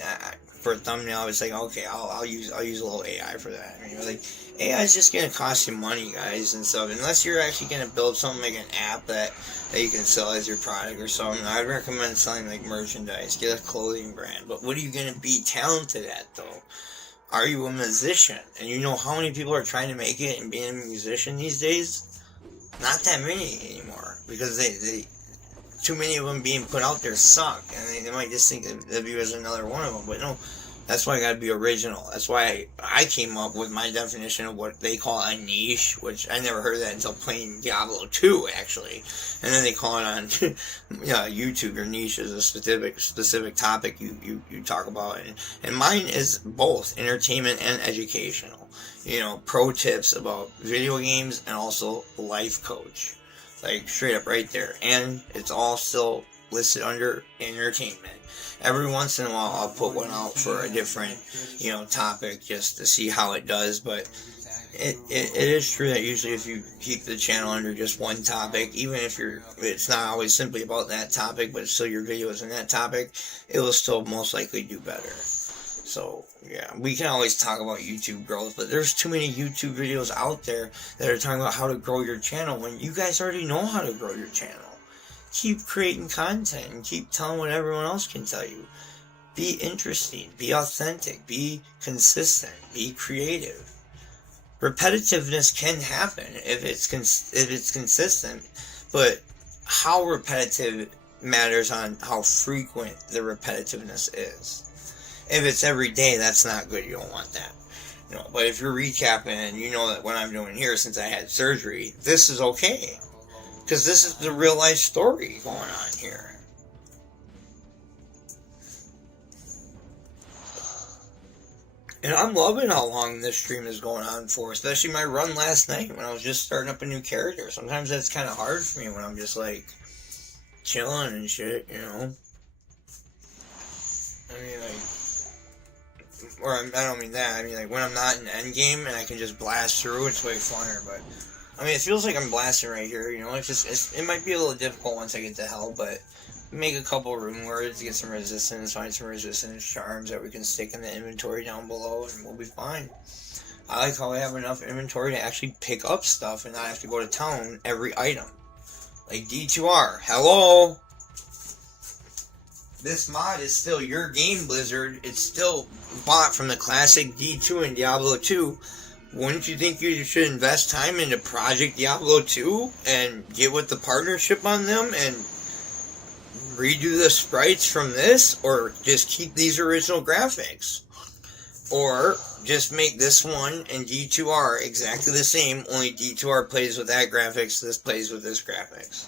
for a thumbnail, I was like, okay, I'll use a little AI for that. I mean, like, AI is just gonna cost you money, guys, and stuff. Unless you're actually gonna build something like an app that you can sell as your product or something, I'd recommend selling like merchandise. Get a clothing brand. But what are you gonna be talented at though? Are you a musician? And you know how many people are trying to make it and being a musician these days? Not that many anymore, because they too many of them being put out there suck, and they might just think of you as another one of them. But no, that's why I gotta be original. That's why I came up with my definition of what they call a niche, which I never heard of that until playing Diablo 2, actually. And then they call it on YouTube. Your niche is a specific topic you talk about. And mine is both entertainment and educational. Pro tips about video games and also life coach. Like, straight up right there. And it's all still listed under entertainment. Every once in a while, I'll put one out for a different, topic just to see how it does. But it is true that usually if you keep the channel under just one topic, even if it's not always simply about that topic, but still your video is in that topic, it will still most likely do better. So, yeah, we can always talk about YouTube growth, but there's too many YouTube videos out there that are talking about how to grow your channel when you guys already know how to grow your channel. Keep creating content and keep telling what everyone else can tell you. Be interesting, be authentic, be consistent, be creative. Repetitiveness can happen if it's consistent, but how repetitive matters on how frequent the repetitiveness is. If it's every day, that's not good. You don't want that. But if you're recapping and you know that what I'm doing here since I had surgery, this is okay. Because this is the real life story going on here. And I'm loving how long this stream is going on for, especially my run last night when I was just starting up a new character. Sometimes that's kind of hard for me when I'm just like chilling and shit, I mean, like, or I don't mean that. I mean, like, when I'm not in endgame and I can just blast through, it's way funner. But I mean, it feels like I'm blasting right here. It might be a little difficult once I get to hell, but make a couple rune words, get some resistance, find some resistance charms that we can stick in the inventory down below, and we'll be fine. I like how I have enough inventory to actually pick up stuff and not have to go to town every item. Like D2R, hello. This mod is still your game, Blizzard. It's still bought from the classic D2 and Diablo 2. Wouldn't you think you should invest time into Project Diablo 2 and get with the partnership on them and redo the sprites from this? Or just keep these original graphics? Or just make this one and D2R exactly the same, only D2R plays with that graphics, this plays with this graphics.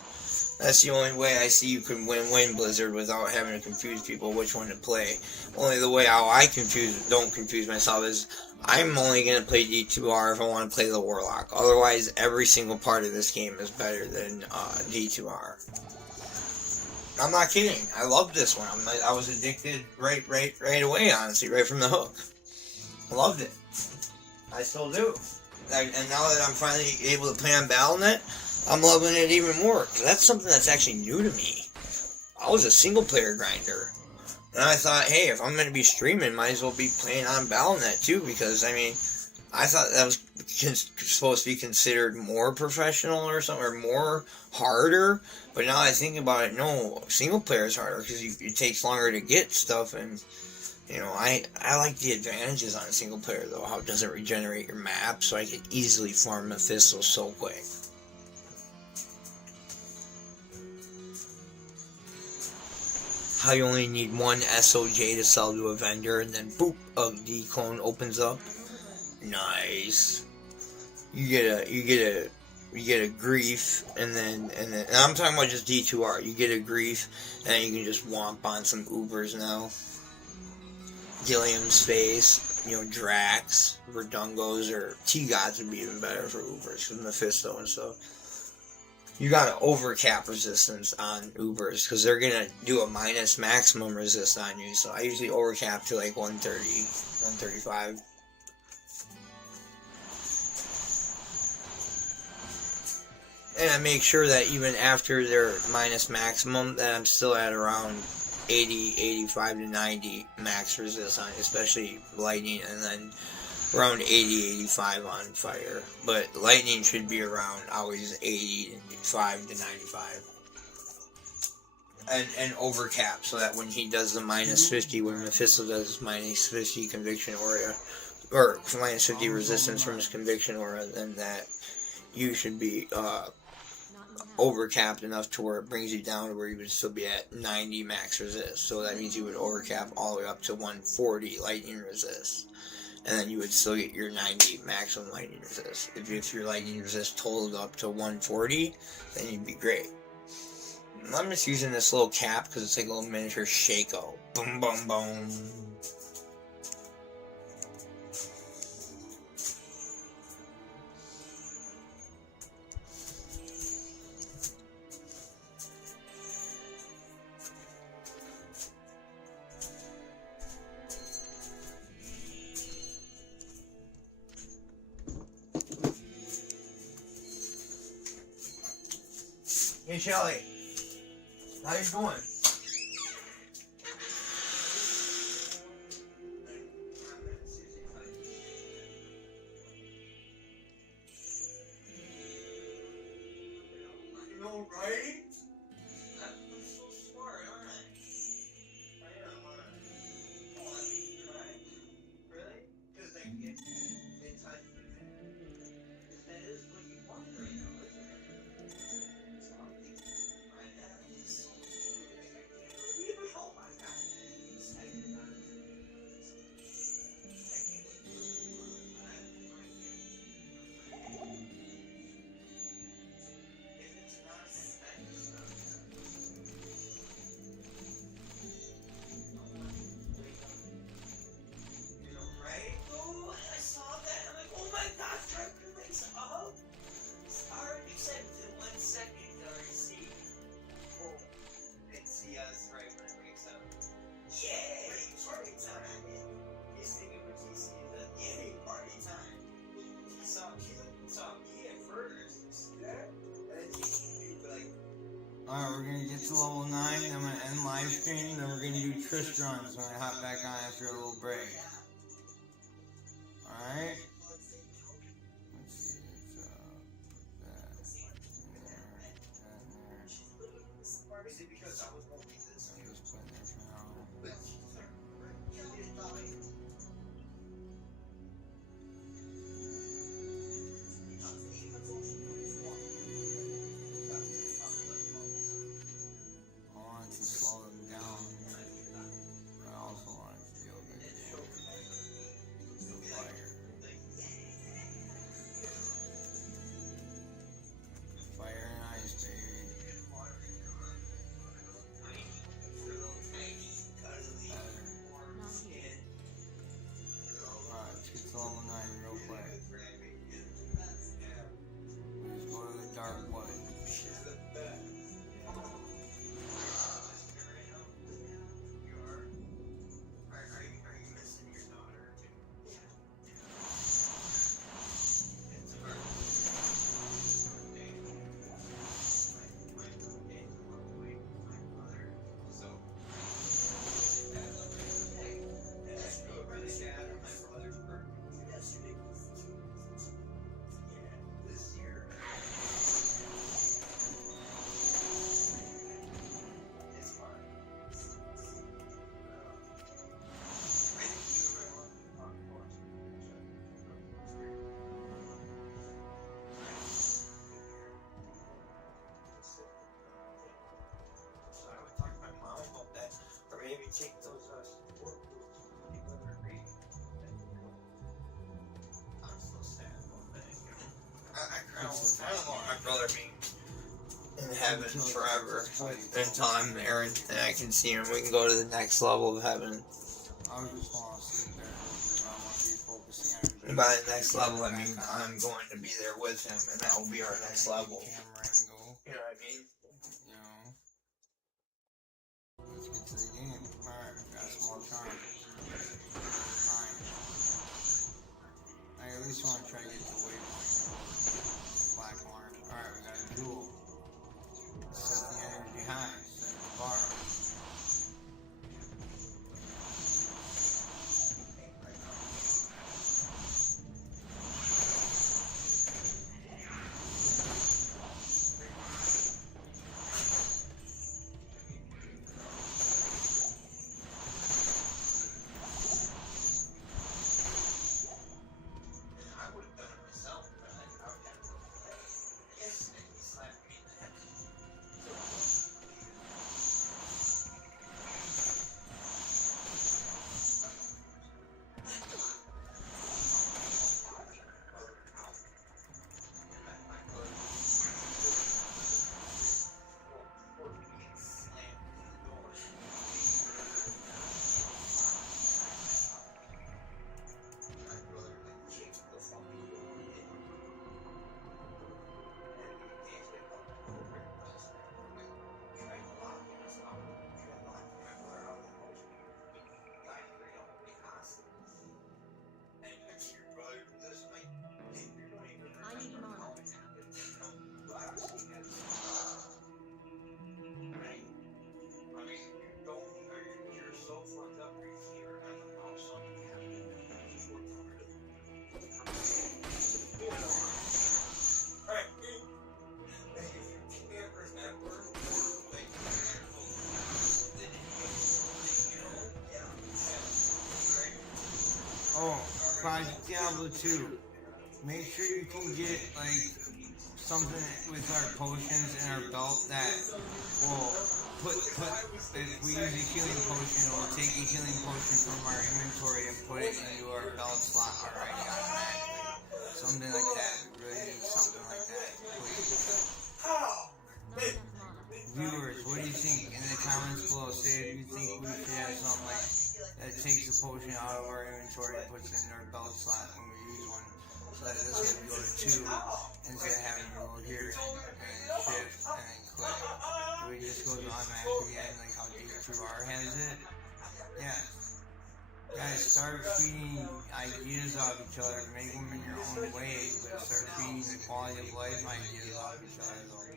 That's the only way I see you can win Blizzard without having to confuse people which one to play. Only the way how I don't confuse myself is I'm only going to play D2R if I want to play the Warlock. Otherwise, every single part of this game is better than D2R. I'm not kidding. I love this one. I was addicted right away, honestly, right from the hook. I loved it. I still do. And now that I'm finally able to play on Battle.net, I'm loving it even more. 'Cause that's something that's actually new to me. I was a single player grinder. And I thought, hey, if I'm going to be streaming, might as well be playing on Battle.net too. Because, I mean, I thought that was supposed to be considered more professional or something, or more harder. But now I think about it, no, single player is harder because it takes longer to get stuff. And, you know, I like the advantages on single player, though, how it doesn't regenerate your map, so I can easily farm Mephisto so quick. How you only need one SOJ to sell to a vendor, and then boop, a D-clone opens up. Nice. You get a grief, and I'm talking about just D2R. You get a grief, and then you can just womp on some Ubers now. Gilliam's face, you know, Drax, Verdungos, or T-Gods would be even better for Ubers, because Mephisto and stuff. You got to overcap resistance on Ubers, because they're going to do a minus maximum resist on you, so I usually overcap to like 130, 135. And I make sure that even after their minus maximum, that I'm still at around 80, 85 to 90 max resist on, especially lightning, and then around 80, 85 on fire. But lightning should be around always 85 to 95. And overcap, so that when he does the minus 50, when Mephisto does his minus 50 conviction aura, or minus 50 resistance from his conviction aura, then that you should be overcapped enough to where it brings you down to where you would still be at 90 max resist. So that means you would overcap all the way up to 140 lightning resist. And then you would still get your 90 maximum lightning resist. If your lightning resist totaled up to 140, then you'd be great. I'm just using this little cap because it's like a little miniature Shaco. Boom, boom, boom. Hey Shelly, how you doing? You know, right? I'm so smart, aren't I? I am, aren't I? Oh, I mean, right? Really? Because they get inside. That is what you want right now, isn't it? Oh my god. Right? Oh, I saw that. I'm like, oh my gosh, try to mix up. Sorry, you said 1 second to receive. Oh, and see us right when it wakes up. Yay! Party time! He's thinking what he sees. Yay! Party time! He saw me at first. See that? And he'd be like, Alright, we're gonna get to level 9, then I'm gonna end live stream, then we're gonna do Tristrons when I hop back on after a little break. Alright? Let's see, it's that, is it because I was going to be this? I'm just putting it for now. I wanted to slow them down, but I also wanted to deal good damage. Fire. brother being in heaven forever until I'm there and I can see him. We can go to the next level of heaven. I would just want to sleep there because I want to be focusing on And by the next level, I mean I'm going to be there with him, and that will be our next level. Camera angle, You know what I mean? you know. Let's get to the game. Alright, got some more time. 9. I at least want to try to get to waypoint. Black mark. Alright, we got a duel. Set the energy high. Set the bar. I need mana. Oh, Project Diablo 2. Make sure you can get like something with our potions in our belt that will put if we use a healing potion, it will take a healing potion from our inventory and put it into our belt slot already automatically. Something like that. We really need something like that, please. Not enough mana. Viewers, what do you think? In the comments below, say if you think we should have something like that takes the potion out of our inventory and puts it in our belt slot when we use one. So that this one go to 2 instead of having to go here and shift and then click. It just goes automatically in like how D2R has it. Yeah. Guys, start feeding ideas off each other. Make them in your own way, but start feeding the quality of life ideas off each other though.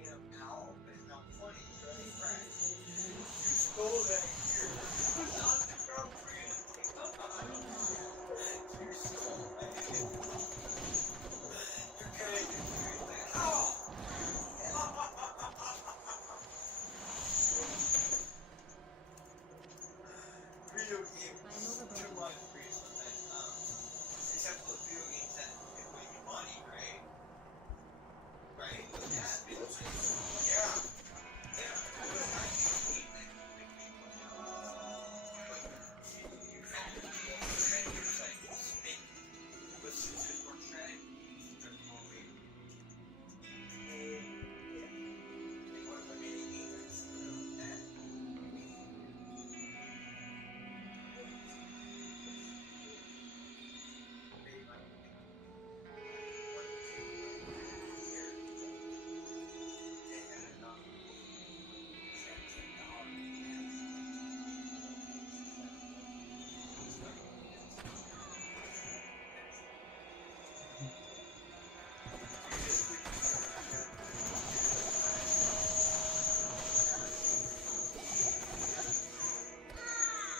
Video game. I'm overburdened. Except for the video games that bring you money, right? Right? Yes. Yeah.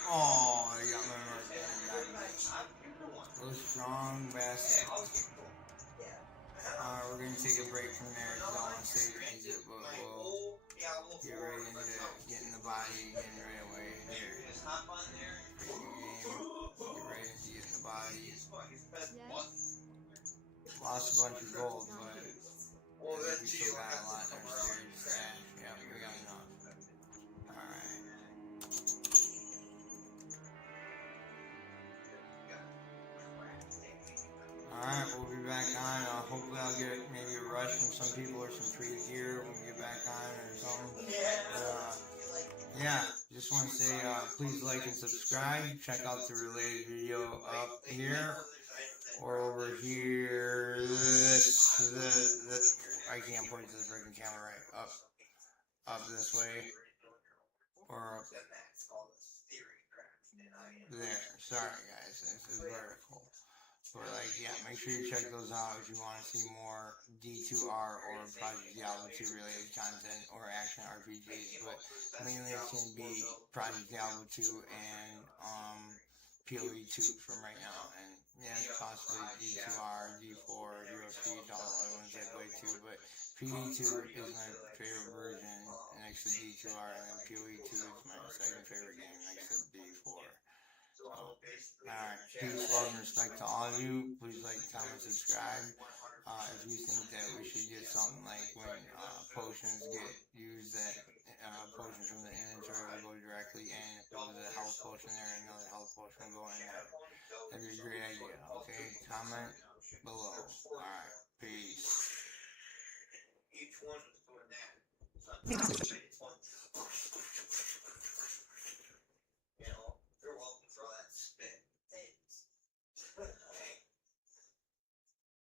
Oh, I got my mark. Those strong bastards. We're gonna take a break from there because I want to save the exit, but we'll get ready to get in the body again right away. Just hop on there. Get ready to get in the body. Yes. Lost a bunch of gold, but Well, we that's still you. got a lot upstairs. Trash. Yeah, we got enough. Alright. Alright, we'll be back on. Hopefully I'll get maybe a rush from some people or some free gear when we get back on or something. Yeah, just want to say please like and subscribe. Check out the related video up here or over here. I can't point to the freaking camera right. Up this way. Or up there. Sorry guys, this is vertical. But like, yeah, make sure you check those out if you want to see more D2R or Project Diablo 2 related content or action RPGs. But mainly it's going to be Project Diablo 2 and PoE 2 from right now. And yeah, possibly D2R, D4, D3, all the other ones I play too. But PoE 2 is my favorite version next to D2R, and then PoE 2 is my second favorite game next to D4. Alright, peace, love, and respect to all of you. Please like, comment, subscribe. If you think that we should get something like when potions get used, that potions from the inventory will go directly in. If there was a health potion there, another health potion will go in there. That'd be a great idea, okay? Comment below. Alright, peace. Each one is doing that. You know, you're welcome for all that spit.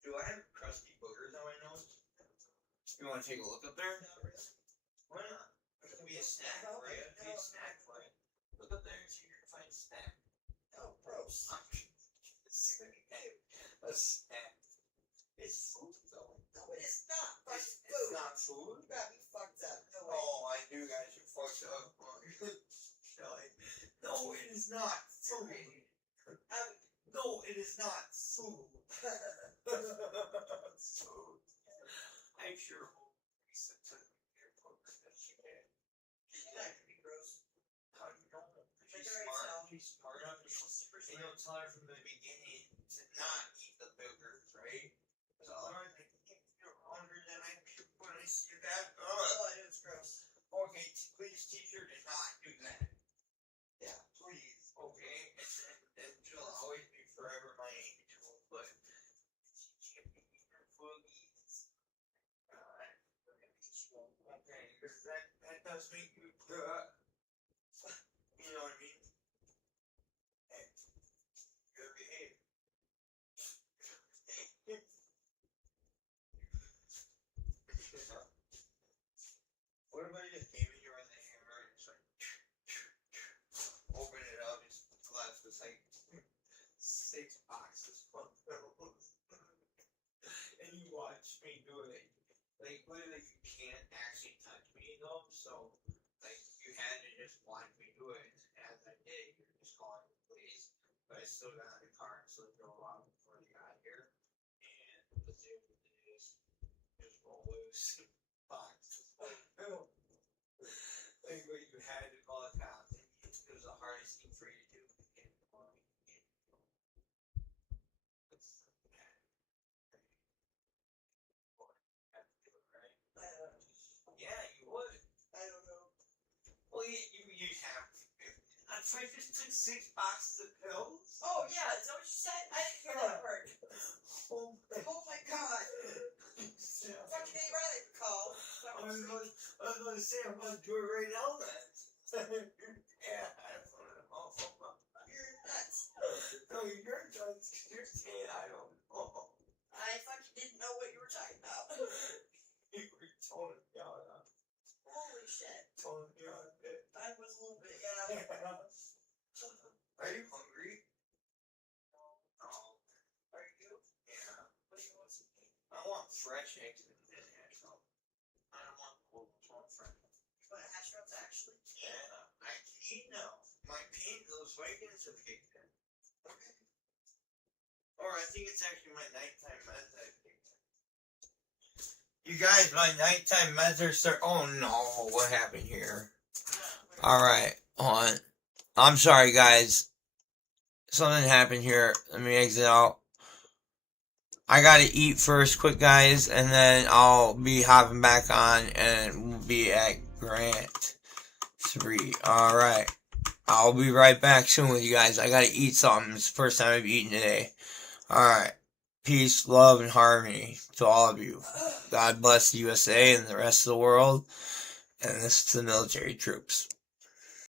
Do I have crusty boogers on my nose? You want to take a look up there? Why not? It could be a snack for you. It could be a snack for you. Look up there and see if you can find a snack. Oh, gross. A snack. It's food, though. No, it is not. It's not food? You got me fucked up. No way. Oh, I do got you fucked up. No, it is not food. No, it is not food. Food. I'm sure Lisa took your poker that she did. That could be gross. How do you know? She's Figure it smart. out. She's smart enough. And you'll tell her from the beginning to not eat the boogers, right? So otherwise, you're hungry, then I puke when I see that. Oh, it is gross. Okay, please teach her to not do that. Yeah. Please, okay? And she'll always be forever my angel, but she can't be eating her foogies. Okay, because that does make you, you know what I mean? Hey, you gotta behave. What if I just came in here with a hammer and just like open it up, just left with like 6 boxes full of pills, and you watch me do it. Like literally, you can't actually touch me though, so like you had to just watch me do it. As I did, you're just calling me please, but I still got in the car and still drove out before they got here, and was able to just roll loose boxes full of pills. Like what you had to call a cop. It was the hardest thing for you to do. Yeah, you would. I don't know. Well, you have to. So I just took 6 boxes of pills. Oh, yeah, is that what you said? I didn't hear that part. Oh Oh my god. Fucking A. Riley called. I was going to say, I'm going to do it right now then. Yeah, I don't know. You're nuts. No, you're nuts because you're saying I don't know. I fucking didn't know what you were talking about. You were toning me out. Holy shit. Toning me out a bit. I was a little bit, yeah. Are you hungry? No. Are you? Yeah. What do you want to eat? I want fresh eggs and hash browns. I don't want cold ones. I want fresh. You want hash browns actually? Yeah, I can eat now. My pain, those Vikings have kicked in. Okay. Or I think it's actually my nighttime meds I've kicked in. You guys, my nighttime meds are oh no, what happened here? Alright, hold on. I'm sorry guys. Something happened here. Let me exit out. I gotta eat first quick guys, and then I'll be hopping back on and we'll be at Grant 3. Alright. I'll be right back soon with you guys. I gotta eat something. It's the first time I've eaten today. Alright. peace, love, and harmony to all of you. God bless the USA and the rest of the world. And this is the military troops.